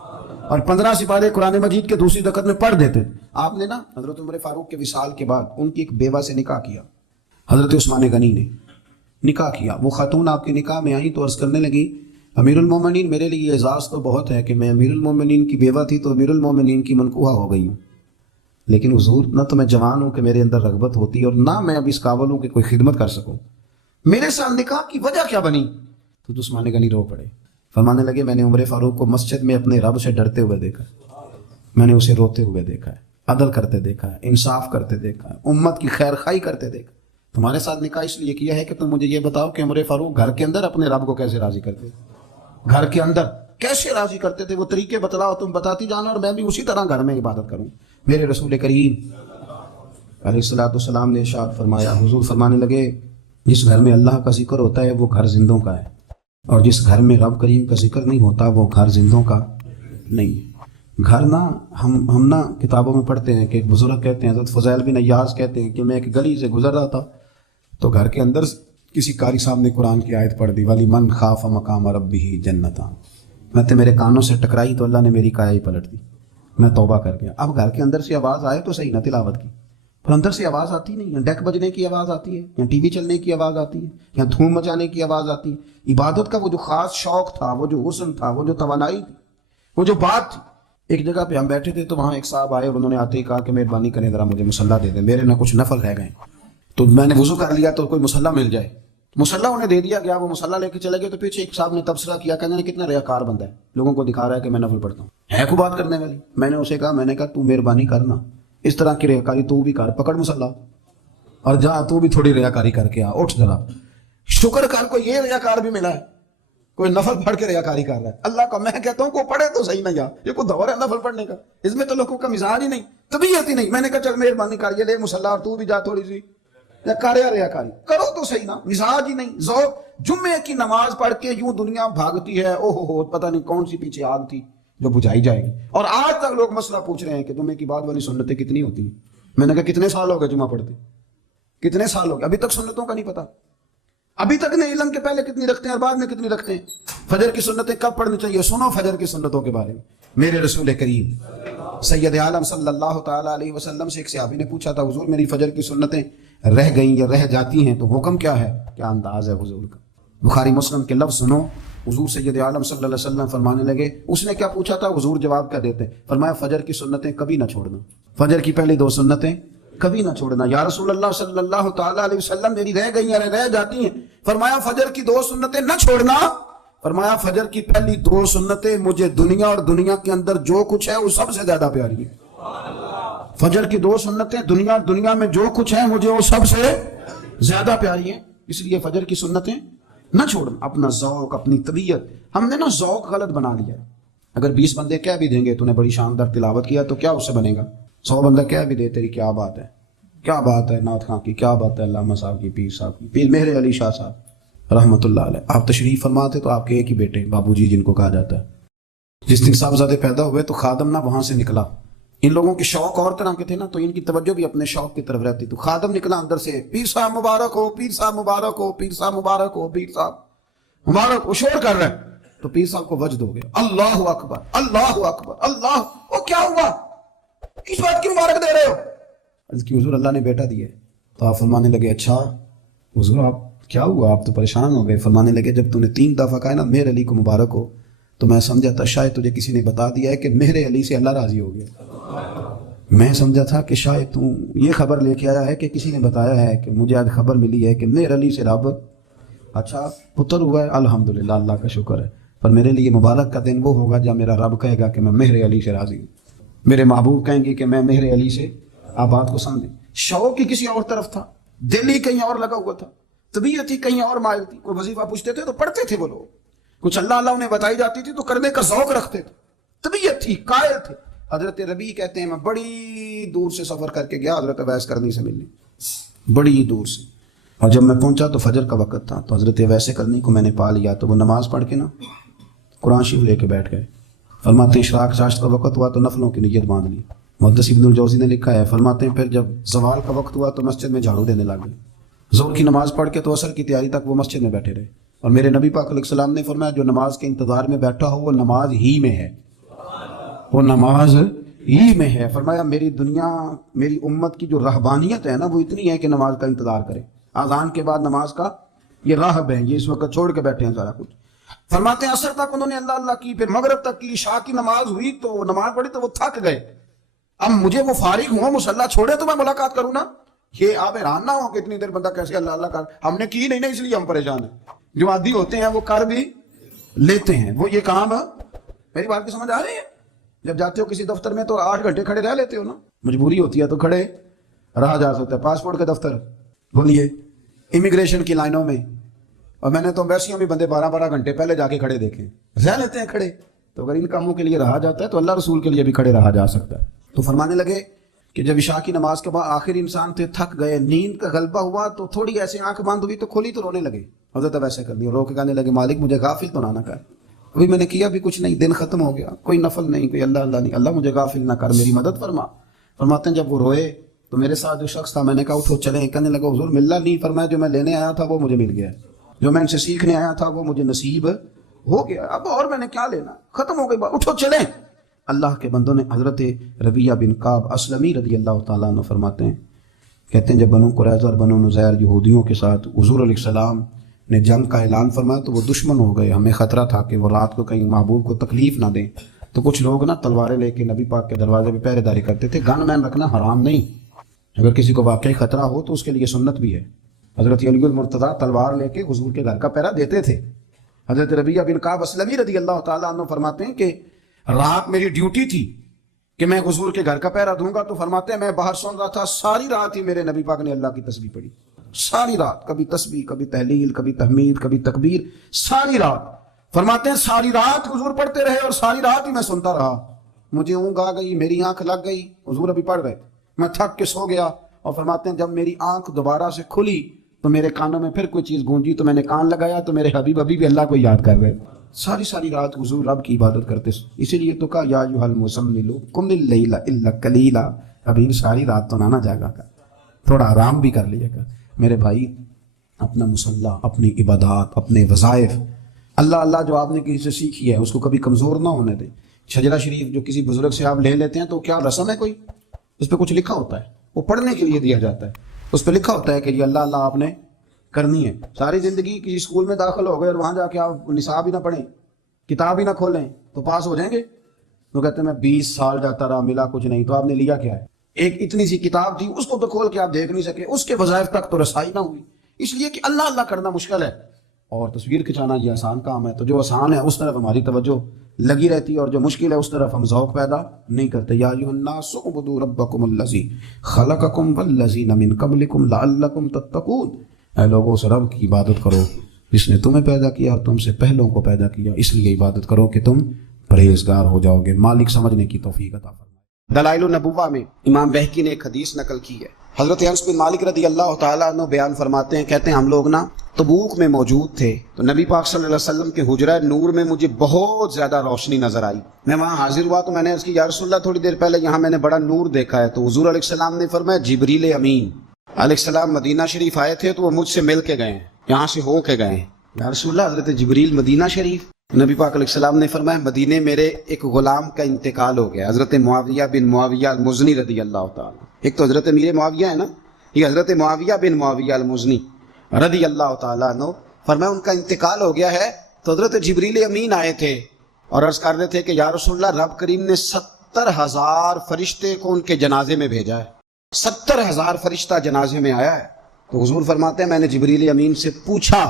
اور 15 سپارے قرآن مجید کے دوسری رکعت میں پڑھ دیتے۔ آپ نے نا حضرت عمر فاروق کے وصال کے بعد ان کی ایک بیوہ سے نکاح کیا، حضرت عثمان غنی نے نکاح کیا۔ وہ خاتون آپ کے نکاح میں آئی تو عرض کرنے لگی امیر المومنین میرے لیے اعزاز تو بہت ہے کہ میں امیر المومنین کی بیوہ تھی تو امیر المومنین کی منکوحہ ہو گئی ہوں، لیکن حضور نہ تو میں جوان ہوں کہ میرے اندر رغبت ہوتی اور نہ میں اب اس قابل ہوں کہ کوئی خدمت کر سکوں، میرے ساتھ نکاح کی وجہ کیا بنی؟ تو عثمان غنی رو پڑے، فرمانے لگے میں نے عمر فاروق کو مسجد میں اپنے رب سے ڈرتے ہوئے دیکھا، میں نے اسے روتے ہوئے دیکھا ہے، عدل کرتے دیکھا ہے، انصاف کرتے دیکھا ہے، امت کی خیر خواہی کرتے دیکھا۔ تمہارے ساتھ نکاح اس لیے کیا ہے کہ تم مجھے یہ بتاؤ کہ عمر فاروق گھر کے اندر اپنے رب کو کیسے راضی کرتے، گھر کے اندر کیسے راضی کرتے تھے، وہ طریقے بتلاؤ، تم بتاتی جانا اور میں بھی اسی طرح گھر میں عبادت کروں۔ میرے رسول کریم علیہ الصلوۃ والسلام نے ارشاد فرمایا، حضور فرمانے لگے جس گھر میں اللہ کا ذکر ہوتا ہے وہ گھر زندوں کا ہے، اور جس گھر میں رب کریم کا ذکر نہیں ہوتا وہ گھر زندوں کا نہیں ہے۔ گھر نا ہم نا کتابوں میں پڑھتے ہیں کہ ایک بزرگ کہتے ہیں، حضرت فضیل بن عیاض کہتے ہیں کہ میں ایک گلی سے گزر رہا تھا تو گھر کے اندر کسی قاری صاحب نے قرآن کی آیت پڑھ دی، ولی من خاف مقام ربہ جنتان، میں تو میرے کانوں سے ٹکرائی تو اللہ نے میری کایا ہی پلٹ دی، میں توبہ کر گیا۔ اب گھر کے اندر سے آواز آئے تو صحیح نہ تلاوت کی، پر اندر سے آواز آتی نہیں ہے، ڈیک بجنے کی آواز آتی ہے یا ٹی وی چلنے کی آواز آتی ہے یا دھوم مچانے کی آواز آتی ہے۔ عبادت کا وہ جو خاص شوق تھا، وہ جو حسن تھا، وہ جو توانائی تھی، وہ جو بات تھی۔ ایک جگہ پہ ہم بیٹھے تھے تو وہاں ایک صاحب آئے اور انہوں نے آتے ہی کہا کہ مہربانی کریں ذرا مجھے مصلی دے دیں، میرے نہ کچھ نفل رہ گئے، تو میں نے وضو کر لیا تو کوئی مصلی مل جائے۔ مصلی انہیں دے دیا گیا، وہ مصلی لے کے چلے گئے تو پیچھے ایک صاحب نے تبصرہ کیا، کہنے لگے کتنا ریاکار بندہ ہے، لوگوں کو دکھا رہا ہے کہ میں نفل پڑھتا ہوں، ہے کو بات کرنے والی۔ میں نے اسے کہا، میں نے کہا تو مہربانی کرنا اس طرح کی ریاکاری تو بھی کر، پکڑ مصلی اور جا تو بھی تھوڑی ریاکاری کر کے آ، اٹھ ذرا، شکر کر کو یہ ریاکار بھی ملا ہے۔ کوئی نفل پڑھ کے ریاکاری کر رہا ہے، اللہ کا میں کہتا ہوں کو پڑھے تو صحیح نہ، یار یہ کوئی دور ہے نفل پڑھنے کا؟ اس میں تو لوگوں کا مزاج ہی نہیں، طبیعت ہی نہیں۔ میں نے کہا چل مہربانی کر یہ لے مصلی اور تو بھی جا تھوڑی سی یا کر یا ریاکاری کرو تو صحیح نا، مزاج ہی نہیں، ذوق۔ جمعے کی نماز پڑھ کے یوں دنیا بھاگتی ہے، او ہو پتہ نہیں کون سی پیچھے آگ تھی جو بجھائی جائے گی۔ اور آج تک لوگ مسئلہ پوچھ رہے ہیں کہ جمعے کی بعد والی سنتیں کتنی ہوتی ہیں۔ میں نے کہا کتنے سال ہو گئے جمعہ پڑھتے، کتنے سال ہو گئے، ابھی تک سنتوں کا نہیں پتا، ابھی تک نہیں علم کے پہلے کتنی رکھتے ہیں اور بعد میں کتنی رکھتے ہیں۔ فجر کی سنتیں کب پڑھنی چاہیے؟ سنو فجر کی سنتوں کے بارے میں۔ میرے رسول کریم سید عالم صلی اللہ تعالیٰ علیہ وسلم سے ایک صحابی نے پوچھا تھا حضور میری فجر کی سنتیں رہ گئیں یا رہ جاتی ہیں تو حکم کیا ہے؟ کیا انداز ہے حضور کا؟ بخاری مسلم کے لفظ سنو، حضور سید عالم صلی اللہ علیہ وسلم فرمانے لگے، اس نے کیا پوچھا تھا؟ حضور جواب کیا دیتے؟ فرمایا فجر کی سنتیں کبھی نہ چھوڑنا، فجر کی پہلی 2 سنتیں کبھی نہ چھوڑنا۔ یا رسول اللہ صلی اللہ تعالیٰ علیہ وسلم میری رہ گئی یا رہ جاتی ہیں؟ فرمایا فجر کی 2 سنتیں نہ چھوڑنا، فرمایا فجر کی پہلی 2 سنتیں مجھے دنیا اور دنیا کے اندر جو کچھ ہے وہ سب سے زیادہ پیاری ہے۔ فجر کی 2 سنتیں دنیا اور دنیا میں جو کچھ ہے مجھے وہ سب سے زیادہ پیاری ہیں، اس لیے فجر کی سنتیں نہ چھوڑنا۔ اپنا ذوق، اپنی طبیعت، ہم نے نا ذوق غلط بنا لیا ہے۔ اگر 20 بندے کہہ بھی دیں گے تو نے بڑی شاندار تلاوت کیا تو کیا اس سے بنے گا؟ 100 بندہ کہہ بھی دے تیری کیا بات ہے، کیا بات ہے نعت خاں کی، کیا بات ہے علامہ صاحب کی، پیر صاحب کی، پیر مہر علی شاہ صاحب رحمۃ اللہ علیہ۔ آپ تشریف فرما تھے تو آپ کے ایک ہی بیٹے بابو جی جن کو کہا جاتا ہے، جس دن صاحبزادے پیدا ہوئے تو خادم نہ وہاں سے نکلا۔ ان لوگوں کے شوق اور طرح کے تھے نا، تو ان کی توجہ بھی اپنے شوق کی طرف رہتی، تو خادم نکلا اندر سے، پیر صاحب مبارک ہو، پیر صاحب مبارک ہو، پیر صاحب مبارک ہو، پیر صاحب مبارک ہو، شور کر رہے ہیں۔ تو پیر صاحب کو وجد ہو گیا، اللہ اکبر اللہ اکبر اللہ، وہ کیا ہوا، کس بات کی مبارک دے رہے ہو؟ عرض کی حضور اللہ نے بیٹا دیا ہے۔ تو آپ فرمانے لگے اچھا حضور آپ کیا ہوا، آپ تو پریشان ہو گئے۔ فرمانے لگے جب تو نے 3 دفعہ کہا نا مہر علی کو مبارک ہو تو میں سمجھا تھا شاید تجھے کسی نے بتا دیا ہے کہ مہر علی سے اللہ راضی ہو گیا۔ میں سمجھا تھا کہ شاید تو یہ خبر لے کے آیا ہے کہ کسی نے بتایا ہے کہ مجھے آج خبر ملی ہے کہ مہر علی سے رب اچھا پتر ہوا ہے، الحمدللہ اللہ کا شکر ہے، پر میرے لیے مبارک کا دن وہ ہوگا جب میرا رب کہے گا کہ میں مہر علی سے راضی ہوں، میرے محبوب کہیں گے کہ میں مہر علی سے۔ آپ بات کو سمجھیں، شوق ہی کسی اور طرف تھا، دل ہی کہیں اور لگا ہوا تھا، طبیعت ہی کہیں اور مائل تھی۔ کوئی وظیفہ پوچھتے تھے تو پڑھتے تھے وہ لوگ، کچھ اللہ اللہ انہیں بتائی جاتی تھی تو کرنے کا ذوق رکھتے تھے، طبیعت تھی، قائل تھے۔ حضرت ربیع کہتے ہیں میں بڑی دور سے سفر کر کے گیا حضرت اویس کرنی سے ملنے، بڑی دور سے، اور جب میں پہنچا تو فجر کا وقت تھا، تو حضرت اویس کرنی کو میں نے پا لیا، تو وہ نماز پڑھ کے نا قرآن شریف لے کے بیٹھ گئے۔ فرماتے ہیں اشراق چاشت کا وقت ہوا تو نفلوں کی نیت باندھ لی۔ محدث ابن الجوزی نے لکھا ہے، فرماتے ہیں پھر جب زوال کا وقت ہوا تو مسجد میں جھاڑو دینے لگ گئے۔ ظہر کی نماز پڑھ کے تو عصر کی تیاری تک وہ مسجد میں بیٹھے رہے، اور میرے نبی پاک علیہ السلام نے فرمایا جو نماز کے انتظار میں بیٹھا ہو وہ نماز ہی میں ہے، وہ نماز ہی میں ہے۔ فرمایا میری دنیا میری امت کی جو رہبانیت ہے نا وہ اتنی ہے کہ نماز کا انتظار کرے، اذان کے بعد نماز کا یہ راہب ہے، یہ اس وقت چھوڑ کے بیٹھے ہیں سارا کچھ۔ فرماتے ہیں عصر تک انہوں نے اللہ اللہ کی، پھر مغرب تک کی، عشاء کی نماز ہوئی تو نماز پڑھی تو وہ تھک گئے۔ اب مجھے وہ فارغ ہوں مصلی چھوڑے تو میں ملاقات کروں نا، یہ آپ حیران نہ ہو کہ اتنی دیر بندہ کیسے اللہ اللہ کر، ہم نے کی نہیں نا اس لیے ہم پریشان ہیں۔ جو عادی ہوتے ہیں وہ کر بھی لیتے ہیں، وہ یہ کام ہے۔ میری بات کی سمجھ آ رہی ہے؟ جب جاتے ہو کسی دفتر میں تو 8 گھنٹے کھڑے رہ لیتے ہو نا، مجبوری ہوتی ہے تو کھڑے رہا جا سکتا ہے۔ پاسپورٹ کے دفتر بولیے، امیگریشن کی لائنوں میں، اور میں نے تو ویسیوں بھی بندے 12 گھنٹے پہلے جا کے کھڑے دیکھے، رہ لیتے ہیں کھڑے۔ تو اگر ان کاموں کے لیے رہا جاتا ہے تو اللہ رسول کے لیے بھی کھڑے رہا جا سکتا ہے۔ تو فرمانے لگے کہ جب عشاء کی نماز کے بعد آخر انسان تھے، تھک گئے، نیند کا غلبہ ہوا تو تھوڑی ایسے آنکھ بند ہوئی تو کھولی تو رونے لگے۔ حضرت ویسے کر دی، رو کے کہنے لگے مالک مجھے غافل تو نہ کر، ابھی میں نے کیا بھی کچھ نہیں، دن ختم ہو گیا، کوئی نفل نہیں، کوئی اللہ اللہ نہیں، اللہ مجھے غافل نہ کر، میری مدد فرما۔ فرماتے ہیں جب وہ روئے تو میرے ساتھ جو شخص تھا میں نے کہا اٹھو چلیں، کہنے لگا حضور ملنا نہیں، فرمایا جو میں لینے آیا تھا وہ مجھے مل گیا، جو میں ان سے سیکھنے آیا تھا وہ مجھے نصیب ہو گیا، اب اور میں نے کیا لینا، ختم ہو گئی بات، اٹھو چلیں۔ اللہ کے بندوں نے حضرت ربیعہ بن کعب اسلمی رضی اللہ تعالیٰ عنہ فرماتے ہیں، کہتے ہیں جب بنو قریظہ اور بنو نذیر یہودیوں کے ساتھ حضور علیہ السلام نے جنگ کا اعلان فرمایا تو وہ دشمن ہو گئے، ہمیں خطرہ تھا کہ وہ رات کو کہیں محبوب کو تکلیف نہ دیں، تو کچھ لوگ نا تلواریں لے کے نبی پاک کے دروازے پہ پہرے داری کرتے تھے۔ گن مین رکھنا حرام نہیں، اگر کسی کو واقعی خطرہ ہو تو اس کے لیے سنت بھی ہے۔ حضرت علی المرتضیٰ تلوار لے کے حضور کے گھر کا پہرا دیتے تھے۔ حضرت ربیعہ بن کعب اسلمی رضی اللہ تعالیٰ عنہ فرماتے ہیں کہ رات میری ڈیوٹی تھی کہ میں حضور کے گھر کا پہرا دوں گا، تو فرماتے ہیں میں باہر سن رہا تھا، ساری رات ہی میرے نبی پاک نے اللہ کی تسبیح پڑھی، ساری رات، کبھی تسبیح، کبھی تحلیل، کبھی تحمید، کبھی تکبیر، ساری رات۔ فرماتے ہیں ساری رات حضور پڑھتے رہے اور ساری رات ہی میں سنتا رہا، مجھے اونگ آ گئی، میری آنکھ لگ گئی، حضور ابھی پڑھ رہے، میں تھک کے سو گیا، اور فرماتے ہیں جب میری آنکھ دوبارہ سے کھلی تو میرے کانوں میں پھر کوئی چیز گونجی، تو میں نے کان لگایا تو میرے حبیب ابھی بھی اللہ کو یاد کر رہے، ساری رات حضور رب کی عبادت کرتے، اسی لیے تو کہا یا ایھا المزمل قم اللیل الا قلیلا، حبیب ساری رات تو نہ جاگا کر، تھوڑا آرام بھی کر لیا کر۔ میرے بھائی اپنا مصلی، اپنی عبادات، اپنے وظائف، اللہ جو آپ نے کسی سے سیکھی ہے اس کو کبھی کمزور نہ ہونے دیں۔ شجرہ شریف جو کسی بزرگ سے آپ لے لیتے ہیں تو کیا رسم ہے کوئی؟ اس پہ کچھ لکھا ہوتا ہے، وہ پڑھنے کے لیے دیا جاتا ہے، اس پہ لکھا ہوتا ہے کہ یہ اللہ آپ نے کرنی ہے۔ ساری زندگی کسی اسکول میں داخل ہو گئے اور وہاں جا کے آپ نصاب ہی نہ پڑھیں، کتاب ہی نہ کھولیں تو پاس ہو جائیں گے؟ وہ کہتے ہیں میں 20 سال جاتا رہا ملا کچھ نہیں، تو آپ نے لیا کیا ہے؟ ایک اتنی سی کتاب تھی، اس کو تو کھول کے آپ دیکھ نہیں سکے، اس کے وظائف تک تو رسائی نہ ہوئی، اس لیے کہ اللہ کرنا مشکل ہے اور تصویر کھنچانا یہ آسان کام ہے۔ تو جو آسان ہے اس طرف ہماری توجہ لگی رہتی ہے اور جو مشکل ہے اس طرف ہم ذوق پیدا نہیں کرتے۔ یا ایھا الناس اعبدوا ربکم الذی خلقکم والذین من قبلکم لعلکم تتقون، اے لوگو اس رب کی عبادت کرو جس نے تمہیں پیدا کیا اور تم سے پہلوں کو پیدا کیا، اس لیے عبادت کرو کہ تم پرہیزگار ہو جاؤ گے۔ مالک سمجھنے کی توفیق عطا فرمائے۔ دلائل النبوہ میں امام بہقی نے ایک حدیث نقل کی ہے، حضرت انس بن مالک رضی اللہ تعالیٰ عنہ بیان فرماتے ہیں، کہتے ہیں ہم لوگ نا تبوک میں موجود تھے تو نبی پاک صلی اللہ علیہ وسلم کے حجرہ نور میں مجھے بہت زیادہ روشنی نظر آئی، میں وہاں حاضر ہوا تو میں نے عرض کی یا رسول اللہ تھوڑی دیر پہلے یہاں میں نے بڑا نور دیکھا ہے، تو حضور علیہ السلام نے فرمایا جبریل امین علیہ السلام مدینہ شریف آئے تھے تو وہ مجھ سے مل کے گئے ہیں، یہاں سے ہو کے گئے ہیں۔ یا رسول اللہ حضرت جبریل مدینہ شریف؟ نبی پاک علیہ السلام نے فرمایا مدینے میرے ایک غلام کا انتقال ہو گیا، حضرت معاویہ بن معاویہ المزنی رضی اللہ تعالیٰ، ایک تو حضرت امیر معاویہ ہے نا، یہ حضرت معاویہ بن معاویہ المزنی رضی اللہ تعالیٰ عنہ، فرمایا ان کا انتقال ہو گیا ہے، تو حضرت جبریل امین آئے تھے اور عرض کر رہے تھے کہ یا رسول اللہ رب کریم نے 70,000 فرشتے کو ان کے جنازے میں بھیجا ہے، 70,000 فرشتہ جنازے میں آیا ہے۔ تو حضور فرماتے ہیں میں نے جبریل امین سے پوچھا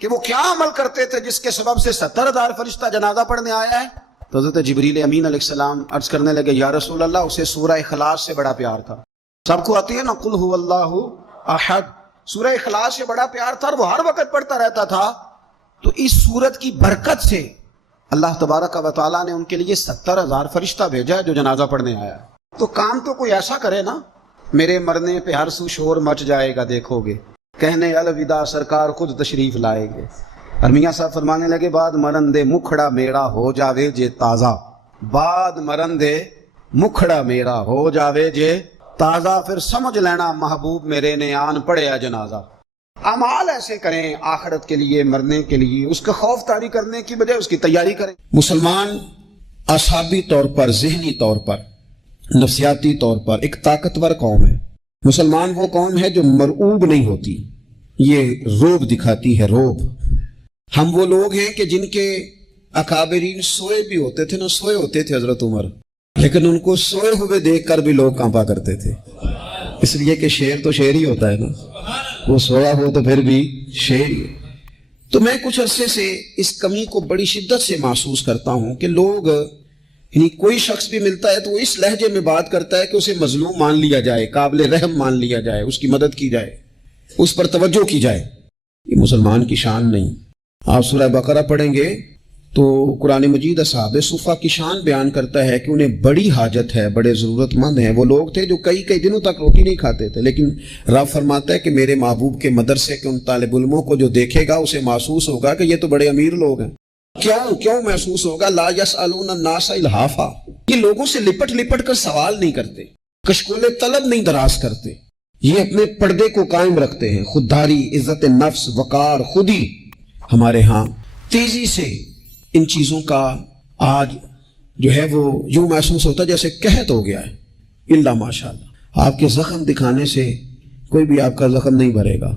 کہ وہ کیا عمل کرتے تھے جس کے سبب سے 70,000 فرشتہ جنازہ پڑھنے آیا ہے؟ تو حضرت جبریل امین علیہ السلام عرض کرنے لگے یا رسول اللہ اسے سورہ اخلاص سے بڑا پیار تھا، سب کو آتی ہے نا قل هو اللہ احد، سورہ اخلاص سے بڑا پیار تھا اور وہ ہر وقت پڑھتا رہتا تھا، تو اس سورت کی برکت سے اللہ تبارک و تعالیٰ نے ان کے لیے 70,000 فرشتہ بھیجا ہے جو جنازہ پڑھنے آیا ہے۔ تو کام تو کوئی ایسا کرے نا، میرے مرنے پہ ہر سو شور مچ جائے گا دیکھو گے، کہنے الوداع سرکار خود تشریف لائیں گے۔ اور میاں صاحب فرمانے لگے بعد مرندے مکھڑا میرا ہو جاوے جے تازہ، بعد مرندے مکھڑا میرا ہو جاوے جے تازہ، پھر سمجھ لینا محبوب میرے نے آن پڑیا جنازہ۔ اعمال ایسے کریں آخرت کے لیے، مرنے کے لیے، اس کا خوف طاری کرنے کی بجائے اس کی تیاری کریں۔ مسلمان اعصابی طور پر، ذہنی طور پر، نفسیاتی طور پر ایک طاقتور قوم ہے۔ مسلمان وہ قوم ہے جو مرعوب نہیں ہوتی، یہ روب دکھاتی ہے، روب۔ ہم وہ لوگ ہیں کہ جن کے اکابرین سوئے بھی ہوتے تھے، نہ سوئے ہوتے تھے حضرت عمر، لیکن ان کو سوئے ہوئے دیکھ کر بھی لوگ کانپا کرتے تھے، اس لیے کہ شیر تو شیر ہی ہوتا ہے نا، وہ سویا ہو تو پھر بھی شیر ہی۔ تو میں کچھ عرصے سے اس کمی کو بڑی شدت سے محسوس کرتا ہوں کہ لوگ، یعنی کوئی شخص بھی ملتا ہے تو وہ اس لہجے میں بات کرتا ہے کہ اسے مظلوم مان لیا جائے، قابل رحم مان لیا جائے، اس کی مدد کی جائے، اس پر توجہ کی جائے۔ یہ مسلمان کی شان نہیں۔ آپ سورہ بقرہ پڑھیں گے تو قرآن مجید اصحاب صفہ کی شان بیان کرتا ہے کہ انہیں بڑی حاجت ہے، بڑے ضرورت مند ہیں۔ وہ لوگ تھے جو کئی دنوں تک روٹی نہیں کھاتے تھے، لیکن رب فرماتا ہے کہ میرے محبوب کے مدرسے کے ان طالب علموں کو جو دیکھے گا اسے محسوس ہوگا کہ یہ تو بڑے امیر لوگ ہیں۔ کیوں محسوس ہوگا؟ لا یسألون الناس الحافا، یہ لوگوں سے لپٹ کر سوال نہیں کرتے، کشکول طلب نہیں دراز کرتے، یہ اپنے پردے کو قائم رکھتے ہیں۔ خودداری، عزت نفس، وقار، خودی ہمارے ہاں تیزی سے ان چیزوں کا آج جو ہے وہ یوں محسوس ہوتا ہے جیسے قحط ہو گیا ہے۔ اللہ ماشاءاللہ آپ کے زخم دکھانے سے کوئی بھی آپ کا زخم نہیں بھرے گا،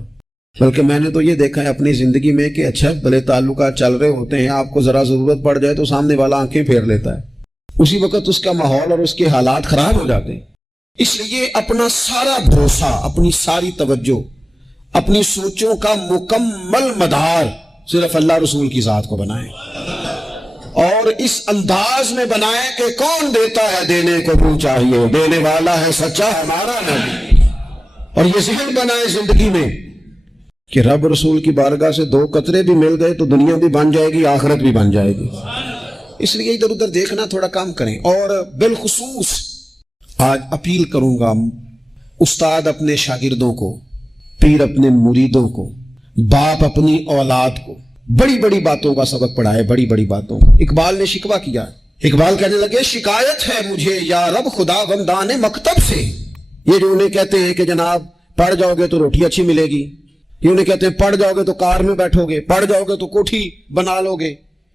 بلکہ میں نے تو یہ دیکھا ہے اپنی زندگی میں کہ اچھا بھلے تعلقات چل رہے ہوتے ہیں، آپ کو ذرا ضرورت پڑ جائے تو سامنے والا آنکھیں پھیر لیتا ہے، اسی وقت اس کا ماحول اور اس کے حالات خراب ہو جاتے ہیں۔ اس لیے اپنا سارا بھروسہ، اپنی ساری توجہ، اپنی سوچوں کا مکمل مدار صرف اللہ رسول کی ذات کو بنائیں، اور اس انداز میں بنائیں کہ کون دیتا ہے دینے کو منہ چاہیے، دینے والا ہے سچا ہمارا نبی، اور یہ ذہن بنائیں زندگی میں کہ رب رسول کی بارگاہ سے 2 قطرے بھی مل گئے تو دنیا بھی بن جائے گی، آخرت بھی بن جائے گی۔ اس لیے ادھر ادھر دیکھنا تھوڑا کم کریں۔ اور بالخصوص آج اپیل کروں گا، استاد اپنے شاگردوں کو، پیر اپنے مریدوں کو، باپ اپنی اولاد کو بڑی بڑی باتوں کا سبق پڑھائے، بڑی بڑی باتوں۔ اقبال نے شکوہ کیا، اقبال کہنے لگے شکایت ہے مجھے یا رب خدا بندان مکتب سے۔ یہ جو انہیں کہتے ہیں کہ جناب پڑھ جاؤ گے تو روٹی اچھی ملے گی، یہ انہیں کہتے ہیں پڑھ جاؤ گے تو کار میں بیٹھو گے، پڑھ جاؤ گے تو کوٹھی بنا لو گے،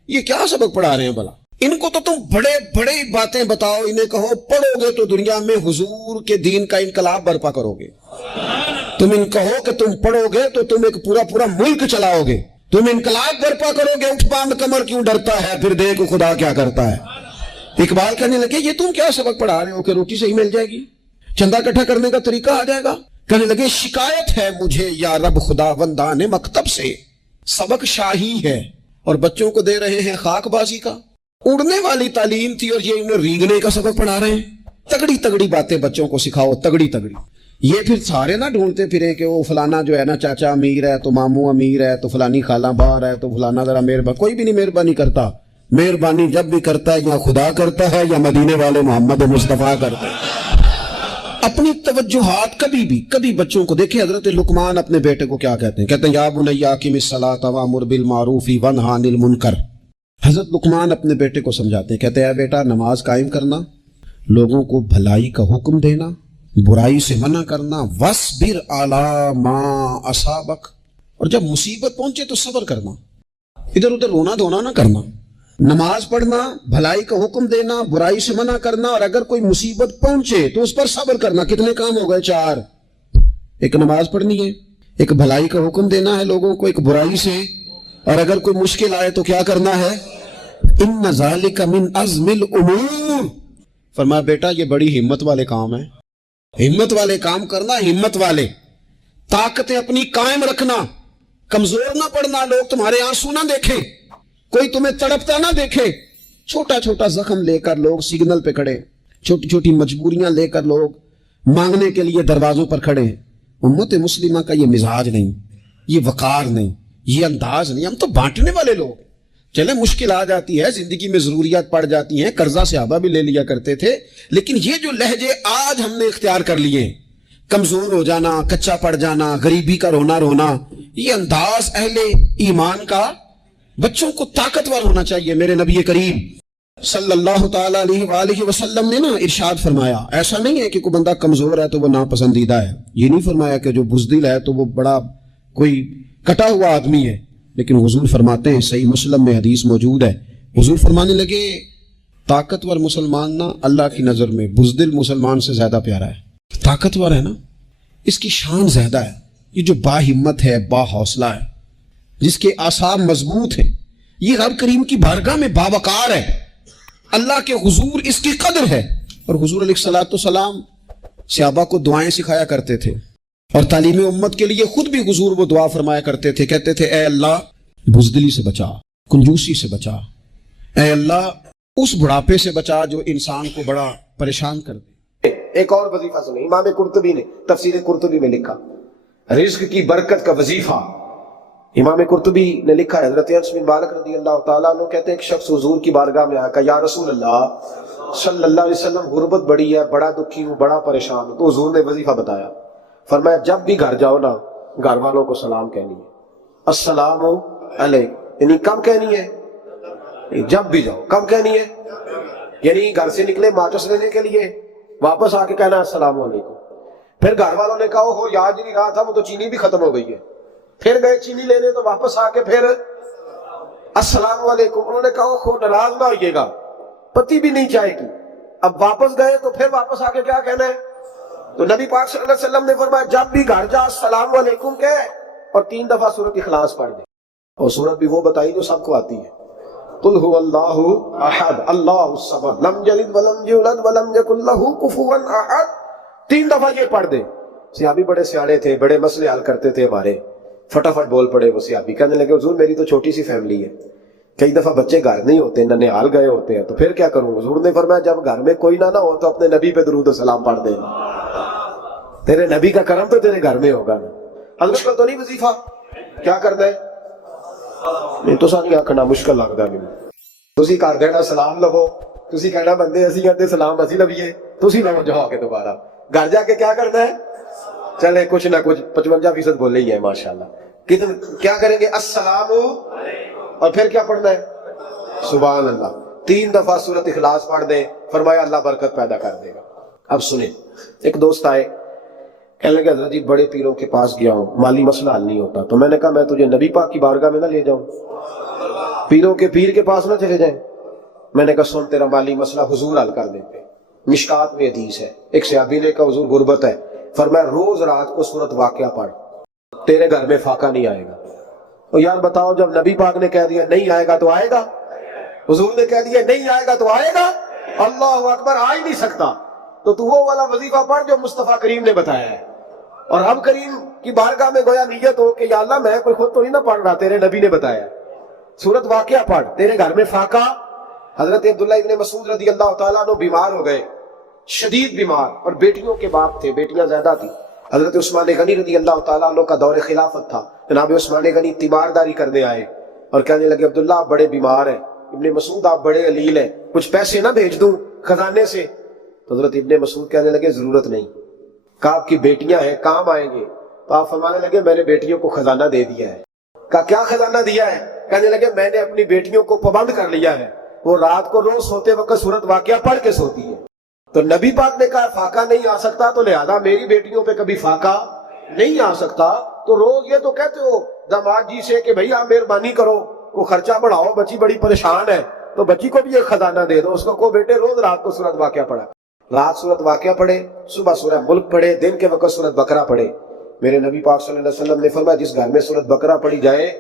یہ کیا سبق پڑھا رہے ہیں بھلا؟ ان کو تو تم بڑے بڑے باتیں بتاؤ، انہیں کہو پڑھو گے تو دنیا میں حضور کے دین کا انقلاب برپا کرو گے۔ تم ان کہو کہ تم پڑھو گے تو تم ایک پورا ملک چلاؤ گے، تم انقلاب برپا کرو گے۔ اٹھ باندھ کمر کیوں ڈرتا ہے، پھر دیکھو خدا کیا کرتا ہے۔ اقبال کہنے لگے یہ تم کیا سبق پڑھا رہے ہو کہ روٹی صحیح مل جائے گی، چندہ اکٹھا کرنے کا طریقہ آ جائے گا؟ کہنے لگے شکایت ہے مجھے یا رب خدا بندان مکتب سے۔ سبق شاہی ہے اور بچوں کو دے رہے ہیں خاک بازی کا۔ اڑنے والی تعلیم تھی اور یہ انہیں رینگنے کا سبق پڑھا رہے ہیں۔ تگڑی تگڑی باتیں بچوں کو سکھاؤ، تگڑی تگڑی۔ یہ پھر سارے نہ ڈھونڈتے پھریں کہ وہ فلانا جو ہے نا چاچا امیر ہے تو ماموں امیر ہے تو فلانی خالہ باہر ہے تو فلانا ذرا مہربانی۔ کوئی بھی نہیں مہربانی کرتا، مہربانی جب بھی کرتا ہے یا خدا کرتا ہے یا مدینے والے محمد مصطفیٰ کرتا ہے۔ اپنی توجہات کبھی بچوں کو دیکھیں۔ حضرت لقمان اپنے بیٹے کو کیا کہتے ہیں؟ کہتے ہیں یا بنی اقم الصلاۃ وامر بالمعروف وانہی عن المنکر۔ حضرت لقمان اپنے بیٹے کو سمجھاتے ہیں، کہتے ہیں اے بیٹا نماز قائم کرنا، لوگوں کو بھلائی کا حکم دینا، برائی سے منع کرنا، وَاصْبِرْ عَلَىٰ مَا أَصَابَكَ، اور جب مصیبت پہنچے تو صبر کرنا، ادھر ادھر رونا دھونا نہ کرنا۔ نماز پڑھنا، بھلائی کا حکم دینا، برائی سے منع کرنا، اور اگر کوئی مصیبت پہنچے تو اس پر صبر کرنا۔ کتنے کام ہو گئے؟ 4۔ ایک نماز پڑھنی ہے، ایک بھلائی کا حکم دینا ہے لوگوں کو، ایک برائی سے، اور اگر کوئی مشکل آئے تو کیا کرنا ہے؟ ان ذالک من عزم الامور۔ فرمایا بیٹا یہ بڑی ہمت والے کام ہیں، ہمت والے کام کرنا، ہمت والے۔ طاقتیں اپنی قائم رکھنا، کمزور نہ پڑنا، لوگ تمہارے آنسو نہ دیکھیں، کوئی تمہیں تڑپتا نہ دیکھے۔ چھوٹا چھوٹا زخم لے کر لوگ سگنل پہ کھڑے، چھوٹی چھوٹی مجبوریاں لے کر لوگ مانگنے کے لیے دروازوں پر کھڑے ہیں۔ امت مسلمہ کا یہ مزاج نہیں، یہ وقار نہیں، یہ انداز نہیں۔ ہم تو بانٹنے والے لوگ، چلے مشکل آ جاتی ہے، زندگی میں ضروریات پڑ جاتی ہیں، قرضہ صحابہ بھی لے لیا کرتے تھے، لیکن یہ جو لہجے آج ہم نے اختیار کر لیے، کمزور ہو جانا، کچا پڑ جانا، غریبی کا رونا، یہ انداز اہل ایمان کا۔ بچوں کو طاقتور ہونا چاہیے۔ میرے نبی کریم صلی اللہ تعالی علیہ وآلہ وسلم نے نا ارشاد فرمایا، ایسا نہیں ہے کہ کوئی بندہ کمزور ہے تو وہ ناپسندیدہ ہے، یہ نہیں فرمایا کہ جو بزدل ہے تو وہ بڑا کوئی کٹا ہوا آدمی ہے، لیکن حضور فرماتے ہیں، صحیح مسلم میں حدیث موجود ہے، حضور فرمانے لگے طاقتور مسلمان نا اللہ کی نظر میں بزدل مسلمان سے زیادہ پیارا ہے۔ طاقتور ہے نا، اس کی شان زیادہ ہے۔ یہ جو با ہمت ہے، با حوصلہ ہے، جس کے اعصاب مضبوط ہیں، یہ رب کریم کی بارگاہ میں باوقار ہے، اللہ کے حضور اس کی قدر ہے۔ اور حضور علیہ الصلوۃ والسلام صحابہ کو دعائیں سکھایا کرتے تھے، اور تعلیم امت کے لیے خود بھی حضور وہ دعا فرمایا کرتے تھے، کہتے تھے اے اللہ بزدلی سے بچا، کنجوسی سے بچا، اے اللہ اس بڑھاپے سے بچا جو انسان کو بڑا پریشان کر دے۔ ایک اور وظیفہ سنیں، امام قرطبی نے تفسیر قرطبی میں لکھا، رزق کی برکت کا وظیفہ۔ امام قرطبی نے لکھا ہے، حضرت انس بن مالک رضی اللہ تعالیٰ عنہ کہتے ہیں ایک شخص حضور کی بارگاہ میں آیا، کہا یا رسول اللہ صلی اللہ علیہ وسلم غربت بڑی ہے، بڑا دکھی ہوں، بڑا پریشان ہوں۔ تو حضور نے وظیفہ بتایا، فرمایا جب بھی گھر جاؤ نا، گھر والوں کو سلام کہنی ہے، السلام علیکم، یعنی کب کہنی ہے؟ جب بھی جاؤ کب کہنی ہے؟ یعنی گھر سے نکلے ماچس لینے کے لیے، واپس آ کے کہنا السلام علیکم۔ پھر گھر والوں نے کہا ہو یاد ہی نہیں رہا تھا، وہ تو چینی بھی ختم ہو گئی ہے، پھر گئے چینی لینے تو واپس آ کے پھر السلام علیکم۔ انہوں نے کہا خود ناراض نہ ہوئیے گا، پتی بھی نہیں چاہے گی۔ اب واپس گئے تو پھر واپس آ کے کیا کہنا ہے؟ تو نبی پاک صلی اللہ علیہ وسلم نے فرمایا جب بھی گھر جا السلام علیکم کہے اور 3 دفعہ سورۃ اخلاص پڑھ دے، اور سورت بھی وہ بتائی جو سب کو آتی ہے، قل هو اللہ احد اللہ الصمد لم یلد ولم یولد ولم یکن لہ کفوا احد، 3 دفعہ یہ پڑھ دے۔ صحابی بڑے سیانے تھے، بڑے مسئلے حل کرتے تھے ہمارے، فٹافٹ بول پڑے وہ صحابی، کہنے لگے حضور میری تو چھوٹی سی فیملی ہے، کئی دفعہ بچے گھر نہیں ہوتے، ننھیال گئے ہوتے ہیں، تو پھر کیا کروں؟ حضور نے فرمایا جب گھر میں کوئی نہ ہو تو اپنے نبی پہ درود و سلام پڑھ دے، تیرے نبی کا کرم تو تیرے گھر میں ہوگا نا۔ حضرت کا تو نہیں وظیفہ کیا کرنا ہے؟ نہیں تو نہیں آخنا، مشکل لگتا مجھے. تسی کر دینا سلام لو، تسی کہنا بندے اسی کہتے سلام اسی لویے، تسی لو جا کے دوبارہ گھر جا کے کیا کرنا ہے؟ چلے کچھ نہ کچھ 55% بولے ہی ہے ماشاءاللہ. کیا کریں گے؟ السلام، اور پھر کیا پڑھنا ہے؟ سبحان اللہ. 3 دفعہ سورۃ اخلاص پڑھ دیں، فرمایا اللہ برکت پیدا کر دے گا. اب سنیں، ایک دوست آئے، کہنے لگے حضرت جی بڑے پیروں کے پاس گیا ہوں، مالی مسئلہ حل نہیں ہوتا. تو میں نے کہا میں تجھے نبی پاک کی بارگاہ میں نہ لے جاؤں، پیروں کے پیر کے پاس نہ چلے جائیں. میں نے کہا سن تیرا مالی مسئلہ حضور حل کر دیتے. مشکات میں حدیث ہے، ایک صحابی نے کہا حضور غربت ہے، فرمایا روز رات کو سورۃ واقعہ پڑھ، تیرے گھر میں فاقہ نہیں آئے گا. اور یار بتاؤ، جب نبی پاک نے کہہ دیا نہیں آئے گا تو آئے گا، حضور نے کہہ دیا نہیں آئے گا تو آئے گا، اللہ اکبر، آ ہی نہیں سکتا. تو وہ والا وظیفہ پڑھ جو مصطفیٰ کریم نے بتایا ہے. اور اب کریم کی بارگاہ میں گویا نیت ہو کہ یا اللہ میں کوئی خود تو نہیں نہ پڑھ رہا، تیرے نبی نے بتایا ہے. سورۃ واقعہ پڑھ، تیرے گھر میں فاقہ. حضرت عبداللہ ابن مسعود رضی اللہ تعالیٰ عنہ بیمار ہو گئے، شدید بیمار، اور بیٹیوں کے باپ تھے، بیٹیاں زیادہ تھی. حضرت عثمان غنی رضی اللہ تعالیٰ عنہ کا دور خلافت تھا. جناب عثمان غنی تیمارداری کرنے آئے اور کہنے لگے عبداللہ آپ بڑے بیمار ہیں، ابن مسعود آپ بڑے علیل ہیں، کچھ پیسے نہ بھیج دوں خزانے سے؟ تو حضرت ابن مسعود کہنے لگے ضرورت نہیں، کہا آپ کی بیٹیاں ہیں کام آئیں گے. تو آپ فرمانے لگے میں نے بیٹیوں کو خزانہ دے دیا ہے. کہا کیا خزانہ دیا ہے؟ کہنے لگے میں نے اپنی بیٹیوں کو پابند کر لیا ہے، وہ رات کو روز سوتے وقت سورۃ واقعہ پڑھ کے سوتی ہے. تو نبی پاک نے کہا فاقہ نہیں آ سکتا، تو لہذا میری بیٹیوں پہ کبھی فاقہ نہیں آ سکتا. تو روز یہ تو کہتے ہو داماد جی سے کہ بھئی آپ مہربانی کرو، کو خرچہ بڑھاؤ، بچی بڑی پریشان ہے، تو بچی کو بھی ایک خزانہ دے دو، اس کو بیٹے روز رات کو سورۃ واقعہ پڑھا، رات سورۃ واقعہ پڑھے، صبح سورہ ملک پڑھے، دن کے وقت سورۃ بقرہ پڑھے. میرے نبی پاک صلی اللہ علیہ وسلم نے فرمایا جس گھر میں سورۃ بقرہ پڑھی جائے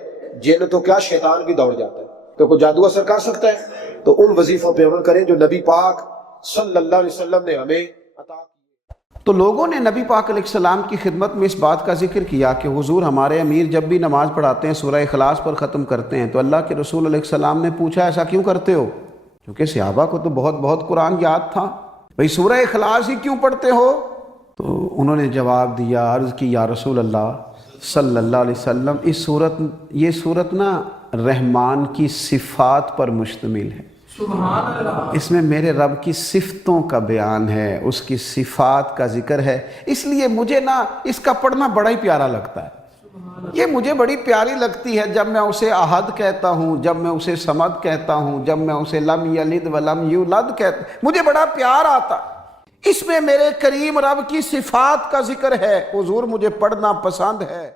جن تو کیا شیطان بھی دوڑ جاتا ہے. تو کوئی جادو اثر کر سکتا ہے؟ تو ان وظیفوں پہ عمل کریں جو نبی پاک صلی اللہ علیہ وسلم نے ہمیں عطا کی. تو لوگوں نے نبی پاک علیہ السلام کی خدمت میں اس بات کا ذکر کیا کہ حضور ہمارے امیر جب بھی نماز پڑھاتے ہیں سورہ اخلاص پر ختم کرتے ہیں. تو اللہ کے رسول علیہ السلام نے پوچھا ایسا کیوں کرتے ہو؟ کیونکہ صحابہ کو تو بہت قرآن یاد تھا، بھئی سورہ اخلاص ہی کیوں پڑھتے ہو؟ تو انہوں نے جواب دیا، عرض کی یا رسول اللہ صلی اللہ علیہ وسلم یہ صورت نا رحمان کی صفات پر مشتمل ہے. سبحان اللہ. اس میں میرے رب کی صفتوں کا بیان ہے، اس کی صفات کا ذکر ہے، اس لیے مجھے نا اس کا پڑھنا بڑا ہی پیارا لگتا ہے. یہ مجھے بڑی پیاری لگتی ہے جب میں اسے احد کہتا ہوں، جب میں اسے صمد کہتا ہوں، جب میں اسے لم یلد ولم یولد کہتا ہوں، مجھے بڑا پیار آتا. اس میں میرے کریم رب کی صفات کا ذکر ہے، حضور مجھے پڑھنا پسند ہے.